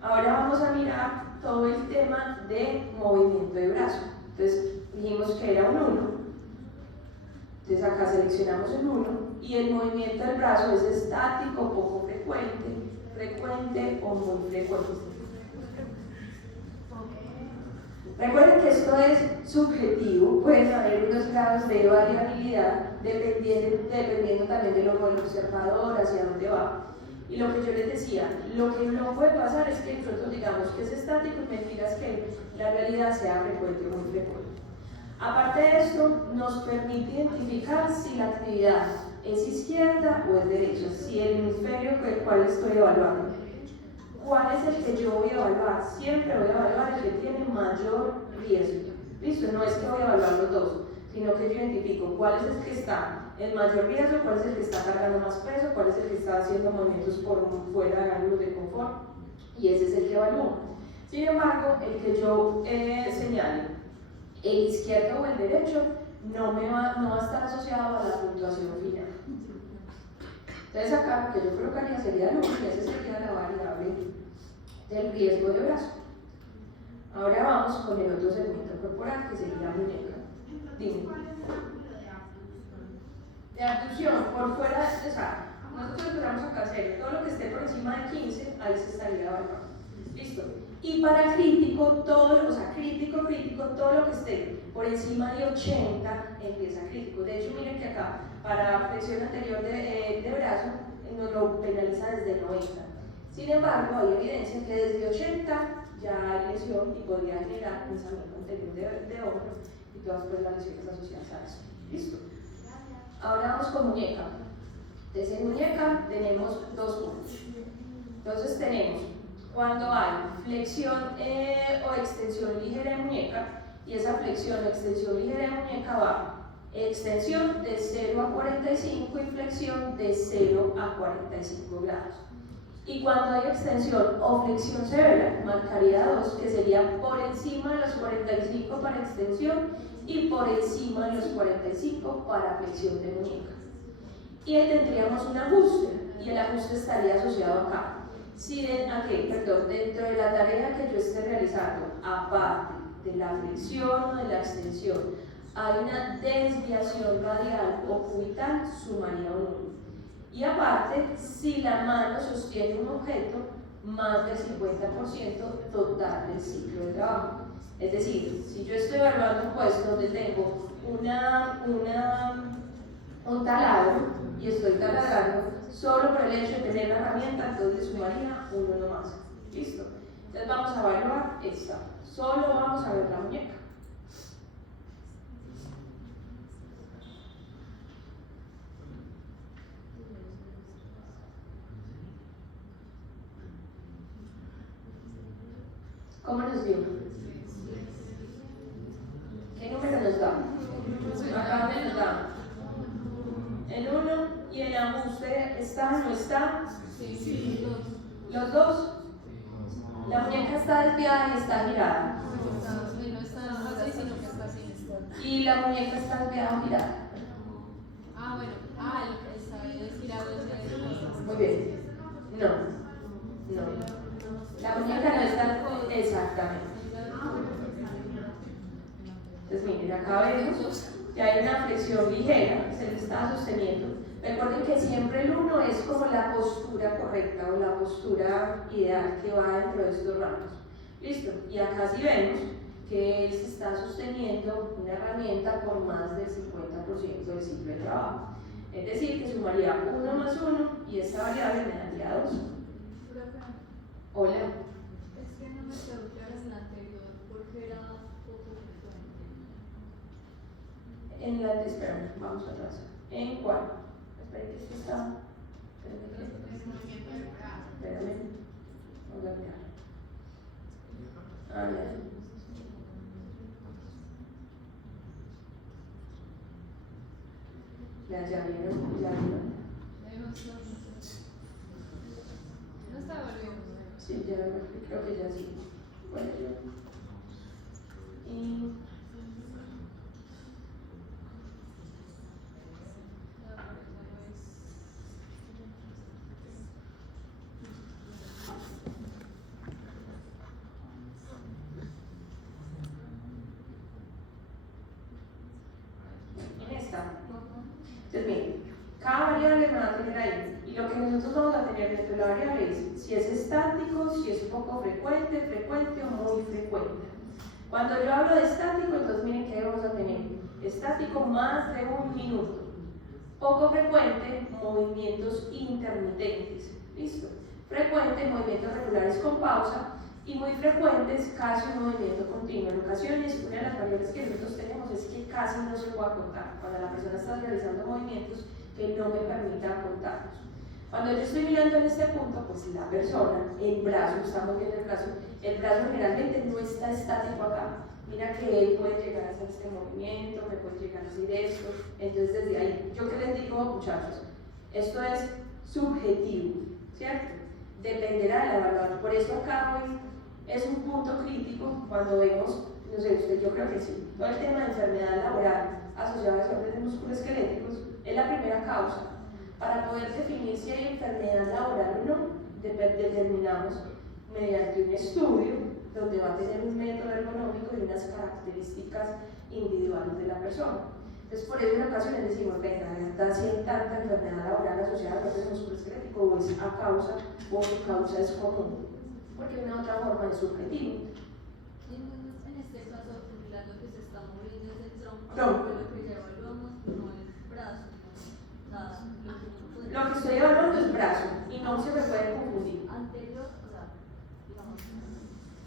Ahora vamos a mirar todo el tema de movimiento de brazo. Entonces dijimos que era un 1. Entonces acá seleccionamos el 1 y el movimiento del brazo es estático, poco frecuente o muy frecuente. Recuerden que esto es subjetivo, pueden haber unos grados de variabilidad dependiendo también del ojo del observador, hacia dónde va. Y lo que yo les decía, lo que no puede pasar es que nosotros digamos que es estático y mentiras que la realidad sea frecuente o muy frecuente. Aparte de esto, nos permite identificar si la actividad es izquierda o es derecha, si el hemisferio con el cual estoy evaluando. ¿Cuál es el que yo voy a evaluar? Siempre voy a evaluar el que tiene mayor riesgo. ¿Listo? No es que voy a evaluar los dos, sino que yo identifico cuál es el que está en mayor riesgo, cuál es el que está cargando más peso, cuál es el que está haciendo movimientos por fuera de ángulos de confort, y ese es el que evalúo. Sin embargo, el que yo señale, el izquierdo o el derecho, no va a estar asociado a la puntuación final. Entonces acá lo que yo colocaría sería el 1, y esa sería la variable del riesgo de brazo. Ahora vamos con el otro segmento corporal, que sería muñeca. Dime. ¿Cuál es el ángulo de abducción? De abducción, por fuera, o sea, nosotros empezamos acá a hacer todo lo que esté por encima de 15, ahí se estaría evaluando. Listo. Y para crítico, todo lo que esté por encima de 80 empieza crítico. De hecho, miren que acá, para flexión anterior de brazo, nos lo penaliza desde 90. Sin embargo, hay evidencia que desde 80 ya hay lesión y podría generar pensamiento anterior de hombro y todas pues, las lesiones asociadas a eso. ¿Listo? Ahora vamos con muñeca. Entonces en muñeca tenemos dos puntos. Entonces tenemos cuando hay flexión o extensión ligera de muñeca, y esa flexión o extensión ligera de muñeca va extensión de 0 a 45 y flexión de 0 a 45 grados. Y cuando hay extensión o flexión severa, marcaría 2, que sería por encima de los 45 para extensión y por encima de los 45 para flexión de muñeca. Y ahí tendríamos un ajuste, y el ajuste estaría asociado acá. Si dentro de la tarea que yo esté realizando, aparte de la flexión o de la extensión, hay una desviación radial o cubital, sumaría 1. Y aparte, si la mano sostiene un objeto, más del 50% total del ciclo de trabajo. Es decir, si yo estoy evaluando un puesto donde tengo un taladro y estoy taladrando, solo por el hecho de tener la herramienta, entonces sumaría 1 nomás. ¿Listo? Entonces vamos a evaluar esta. Solo vamos a ver la muñeca. ¿Cómo nos dio? ¿Qué número nos da? Acá donde nos da el 1 y el ajuste está, ¿no está? Sí. Los dos. La muñeca está desviada y está girada. No está así, sino que está así. Y la muñeca está desviada o girada. Ah, bueno. Ah, está bien, girado desde Muy bien. No. La muñeca no está exactamente. Entonces miren, acá vemos que hay una flexión ligera, se le está sosteniendo. Recuerden que siempre el 1 es como la postura correcta o la postura ideal que va dentro de estos rangos. ¿Listo? Y acá sí vemos que él se está sosteniendo una herramienta por más del 50% del ciclo de trabajo. Es decir, que sumaría 1 más 1 y esta variable me daría 2. Hola. Es que no me quedó claro en la anterior porque era poco frecuente. Espera, vamos atrás. ¿En cuál? Espera que esto está. Espérame. Vamos a mirar. Ah, ya vieron. No está volviendo. Sí, ya creo que ya sí. Bueno, y en esta. Entonces, miren, cada variable me va a tener ahí. Y lo que nosotros vamos a tener dentro de la variable es si es estático, si es poco frecuente o muy frecuente. Cuando yo hablo de estático, entonces miren que vamos a tener estático más de 1 minuto. Poco frecuente, movimientos intermitentes. ¿Listo? Frecuente, movimientos regulares con pausa. Y muy frecuentes, casi un movimiento continuo. En ocasiones, una de las variables que nosotros tenemos es que casi no se puede contar. Cuando la persona está realizando movimientos que no me permita contarlos. Cuando yo estoy mirando en este punto, pues la persona, el brazo, estamos viendo el brazo generalmente no está estático acá. Mira que él puede llegar a hacer este movimiento, me puede llegar a hacer esto. Entonces, desde ahí, ¿yo qué les digo, muchachos? Esto es subjetivo, ¿cierto? Dependerá del evaluador. Por eso acá hoy es un punto crítico cuando vemos, no sé, usted, yo creo que sí, todo el tema de enfermedad laboral asociada a desórdenes musculoesqueléticos es la primera causa. Para poder definir si hay enfermedad laboral o no, determinamos mediante un estudio donde va a tener un método ergonómico y unas características individuales de la persona. Entonces, por eso en ocasiones decimos, venga, si hay tanta enfermedad laboral asociada a desórdenes musculoesqueléticos o es a causa o su causa es común, porque de una otra forma es subjetivo. En este caso, lo que se está moviendo es el tronco, Tronco. lo que ya evaluamos no es brazo. Lo que estoy evaluando es brazo y no se me puede confundir. Anterior, o sea, digamos,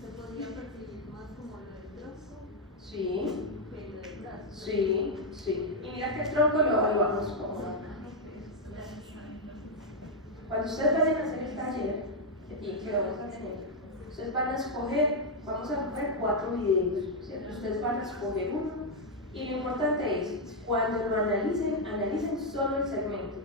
se podría percibir más como lo del tronco Sí, que lo del brazo. sí, sí. Y mira que el tronco lo evaluamos como. Cuando ustedes vayan a hacer el taller, que vamos a tener, ustedes van a escoger, vamos a coger 4 videos, ¿cierto? Ustedes van a escoger uno y lo importante es, cuando lo analicen, analicen solo el segmento.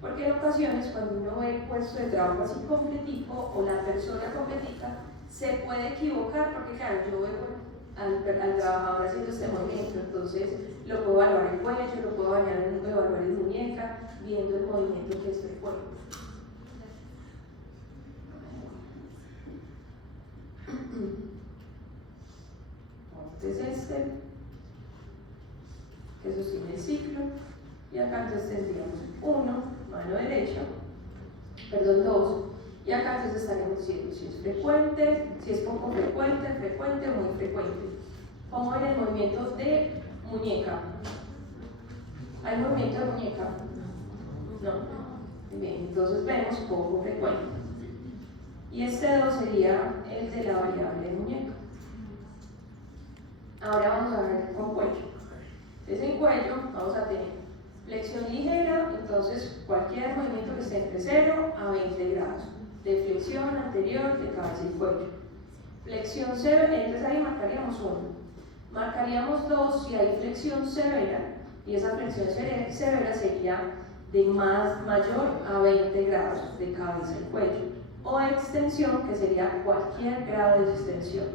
Porque en ocasiones, cuando uno ve el puesto de trabajo así completico o la persona completica, se puede equivocar porque, claro, yo veo al trabajador haciendo este movimiento, entonces lo puedo evaluar en cuello, lo puedo evaluar en muñeca, viendo el movimiento que es el cuello. Entonces que sostiene el ciclo, y acá entonces tendríamos 1, mano derecha, perdón, 2, y acá entonces estaremos diciendo si es frecuente, si es poco frecuente, frecuente o muy frecuente. Como en el movimiento de muñeca. ¿Hay movimiento de muñeca? No. Bien, entonces vemos poco frecuente. Y este 2 sería el de la variable de muñeca. Ahora vamos a ver con cuello. Entonces en cuello vamos a tener flexión ligera, entonces cualquier movimiento que esté entre 0 a 20 grados. De flexión anterior de cabeza y cuello. Flexión severa, entonces ahí marcaríamos 1. Marcaríamos 2 si hay flexión severa, y esa flexión severa sería de mayor a 20 grados de cabeza y cuello. O extensión, que sería cualquier grado de extensión.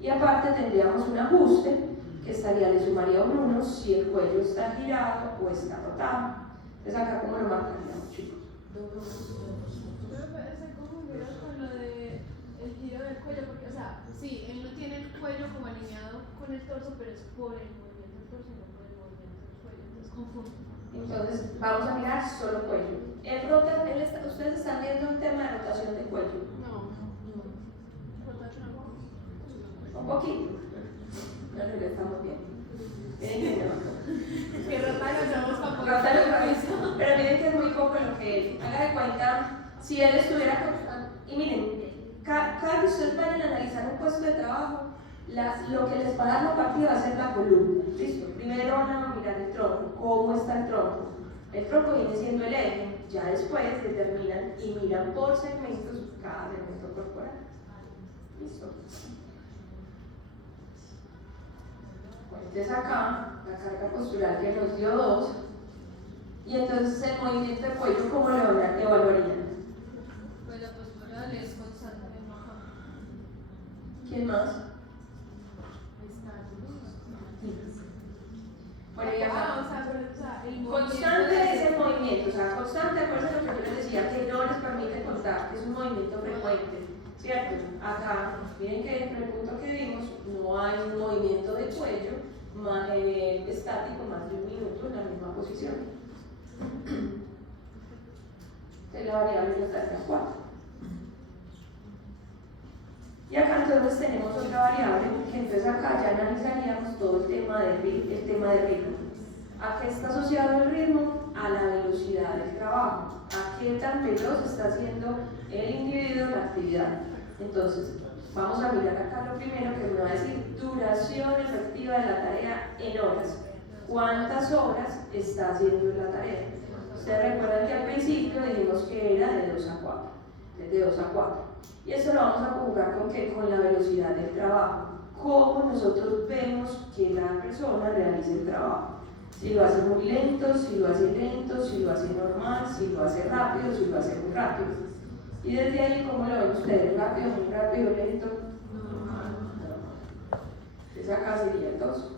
Y aparte tendríamos un ajuste que le sumaría un 1 si el cuello está girado o está rotado. Entonces acá, ¿cómo lo marcaríamos, chicos? Me parece confundido con lo de el giro del cuello, porque, o sea, sí, él no tiene el cuello como alineado con el torso, pero es por el movimiento del torso y no por el movimiento del cuello, entonces confundo. Entonces vamos a mirar solo cuello. Ustedes están viendo un tema de rotación de cuello. Un poquito. No, no, estamos bien. Que rotarlo tenemos para poder Rótalo otra vez. Pero miren que es muy poco lo que haga de cuenta, si él estuviera y miren, cada que ustedes vayan a analizar un puesto de trabajo, lo que les va a dar la partida va a ser la columna. ¿Listo? Primero van a mirar el tronco, cómo está el tronco. El tronco viene siendo el eje, ya después determinan y miran por segmentos cada segmento corporal. ¿Listo? Entonces acá, la carga postural que nos dio 2, y entonces el movimiento de cuello, ¿cómo lo evaluarían? Pues la postura es constante, no cambia. ¿Quién más? Bueno, y acá. O sea, el Constante es el movimiento, o sea, constante, acuérdense lo que yo les decía, que no les permite contar, que es un movimiento frecuente, ¿cierto? Acá, miren que en el punto que vimos, no hay un movimiento de cuello estático más de 1 minuto en la misma posición. Entonces la variable nos da estas 4. Y acá entonces tenemos otra variable, que entonces acá ya analizaríamos todo el tema de ritmo. ¿A qué está asociado el ritmo? A la velocidad del trabajo. ¿A qué tan veloz está haciendo el individuo la actividad? Entonces, vamos a mirar acá lo primero que me va a decir duración efectiva de la tarea en horas. ¿Cuántas horas está haciendo la tarea? Ustedes recuerdan que al principio dijimos que era de 2 a 4. De 2 a 4. Y eso lo vamos a conjugar con ¿qué? Con la velocidad del trabajo. Cómo nosotros vemos que la persona realiza el trabajo. Si lo hace muy lento, si lo hace lento, si lo hace normal, si lo hace rápido, si lo hace muy rápido. Y desde ahí, ¿cómo lo ven ustedes? ¿Rápido, muy rápido, lento? Normal. Entonces acá sería el 2.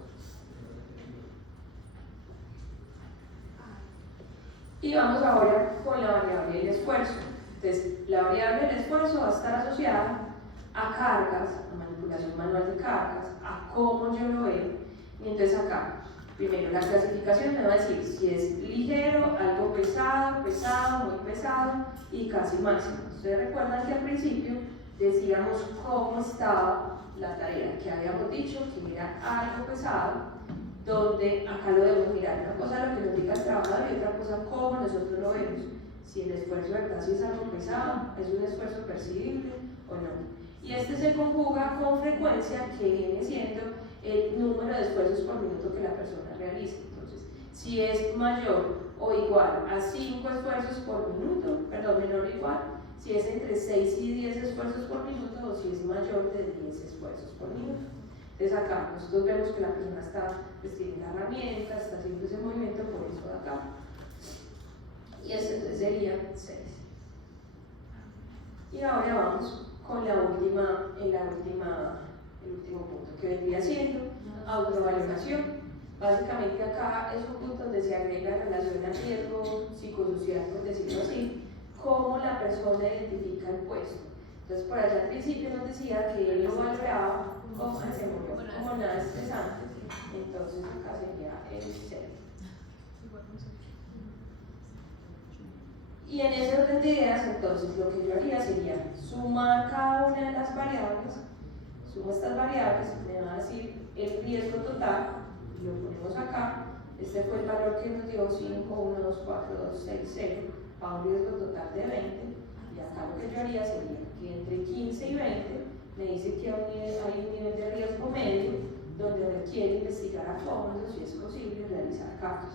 Y vamos ahora con la variable del esfuerzo. Entonces, la variable del esfuerzo va a estar asociada a cargas, a manipulación manual de cargas, a cómo yo lo veo. Y entonces acá, primero la clasificación me va a decir si es ligero, algo pesado, pesado, muy pesado y casi máximo. Ustedes recuerdan que al principio decíamos cómo estaba la tarea, que habíamos dicho que era algo pesado, donde acá lo debemos mirar, una cosa lo que nos diga el trabajador y otra cosa cómo nosotros lo vemos. Si el esfuerzo, ¿verdad? Si es algo pesado, es un esfuerzo percibible o no. y este se conjuga con frecuencia, que viene siendo el número de esfuerzos por minuto que la persona realiza. Entonces, si es mayor o igual a 5 esfuerzos por minuto, perdón, menor o igual, si es entre 6 y 10 esfuerzos por minuto, o si es mayor de 10 esfuerzos por minuto. Entonces acá nosotros vemos que la persona pues tiene la herramienta, está haciendo ese movimiento, por eso de acá. Y este entonces sería 6. Y ahora vamos con el último punto, que vendría siendo autovaloración. Básicamente acá es un punto donde se agrega relación al riesgo psicosocial, por decirlo así, cómo la persona identifica el puesto. Entonces por allá al principio nos decía que él lo valoraba como nada estresante, entonces acá sería el 0. Y en ese orden de ideas, entonces lo que yo haría sería sumar cada una de las variables, sumo estas variables, me va a decir el riesgo total, lo ponemos acá, este fue el valor que nos dio 5, 1, 2, 4, 2, 6, 0, para un riesgo total de 20, y acá lo que yo haría sería que entre 15 y 20 me dice que hay un nivel de riesgo medio donde requiere investigar a fondo si es posible realizar cambios.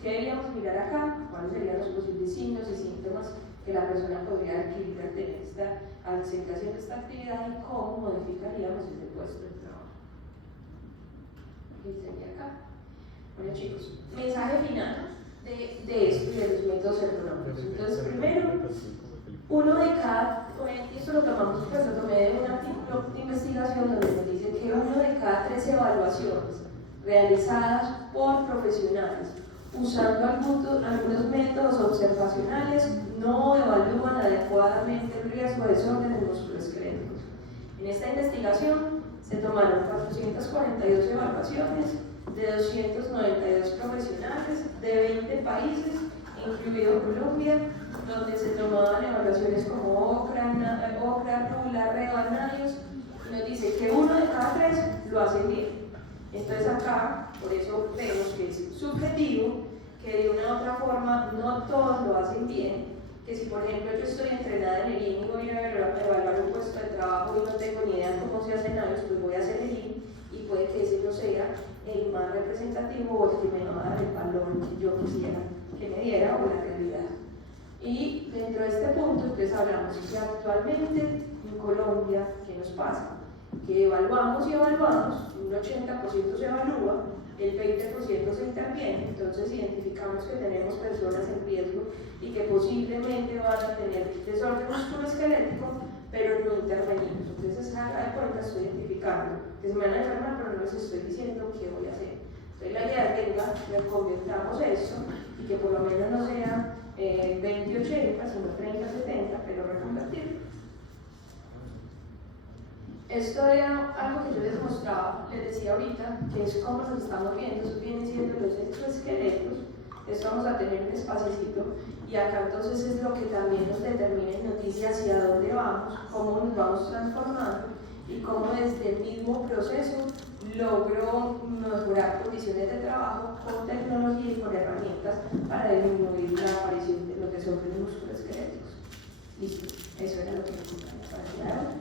¿Qué deberíamos mirar acá? ¿Cuáles serían los posibles signos y síntomas que la persona podría adquirir al seguir haciendo esta actividad y cómo modificaríamos ese puesto de trabajo? Y sería acá. Bueno chicos, mensaje final de esto y de los métodos ergonómicos. Entonces primero, esto lo tomamos, pues lo tomé de un artículo de investigación donde nos dice que 1 de cada 3 evaluaciones realizadas por profesionales usando algunos métodos observacionales no evalúan adecuadamente el riesgo de desórdenes musculoesqueléticos. En esta investigación se tomaron 442 evaluaciones de 292 profesionales de 20 países, incluido Colombia, donde se tomaban evaluaciones como OCRA, RULA, REVA, NIOS, y nos dice que 1 de cada 3 lo hacen bien. Entonces acá, por eso vemos que es subjetivo, que de una u otra forma no todos lo hacen bien, que si por ejemplo yo estoy entrenada en el IN y voy a evaluar un puesto de trabajo y no tengo ni idea cómo se hacen NIOS, pues voy a hacer el IN y puede que ese no sea el más representativo o el que me va a dar el valor que yo quisiera que me diera o la realidad. Y dentro de este punto entonces hablamos que actualmente en Colombia, ¿qué nos pasa? Que evaluamos y evaluamos, un 80% se evalúa, el 20% se interviene, entonces identificamos que tenemos personas en riesgo y que posiblemente van a tener desorden musculoesquelético, pero no intervenimos. Entonces, haga de cuenta, estoy identificando que se me van a enfermar, pero no les estoy diciendo qué voy a hacer. Entonces, la idea es que convirtamos eso y que por lo menos no sea 20-80, sino 30-70, pero reconvertirlo. Esto era algo que yo les mostraba, les decía ahorita, que es como nos estamos viendo, eso vienen siendo los exoesqueletos. Esto vamos a tener un espacecito y acá entonces es lo que también nos determina en noticias hacia dónde vamos, cómo nos vamos transformando y cómo desde el mismo proceso logro mejorar condiciones de trabajo con tecnología y con herramientas para disminuir la aparición de lo que son los músculos esqueléticos. Listo, eso era lo que me contaba para el día de hoy.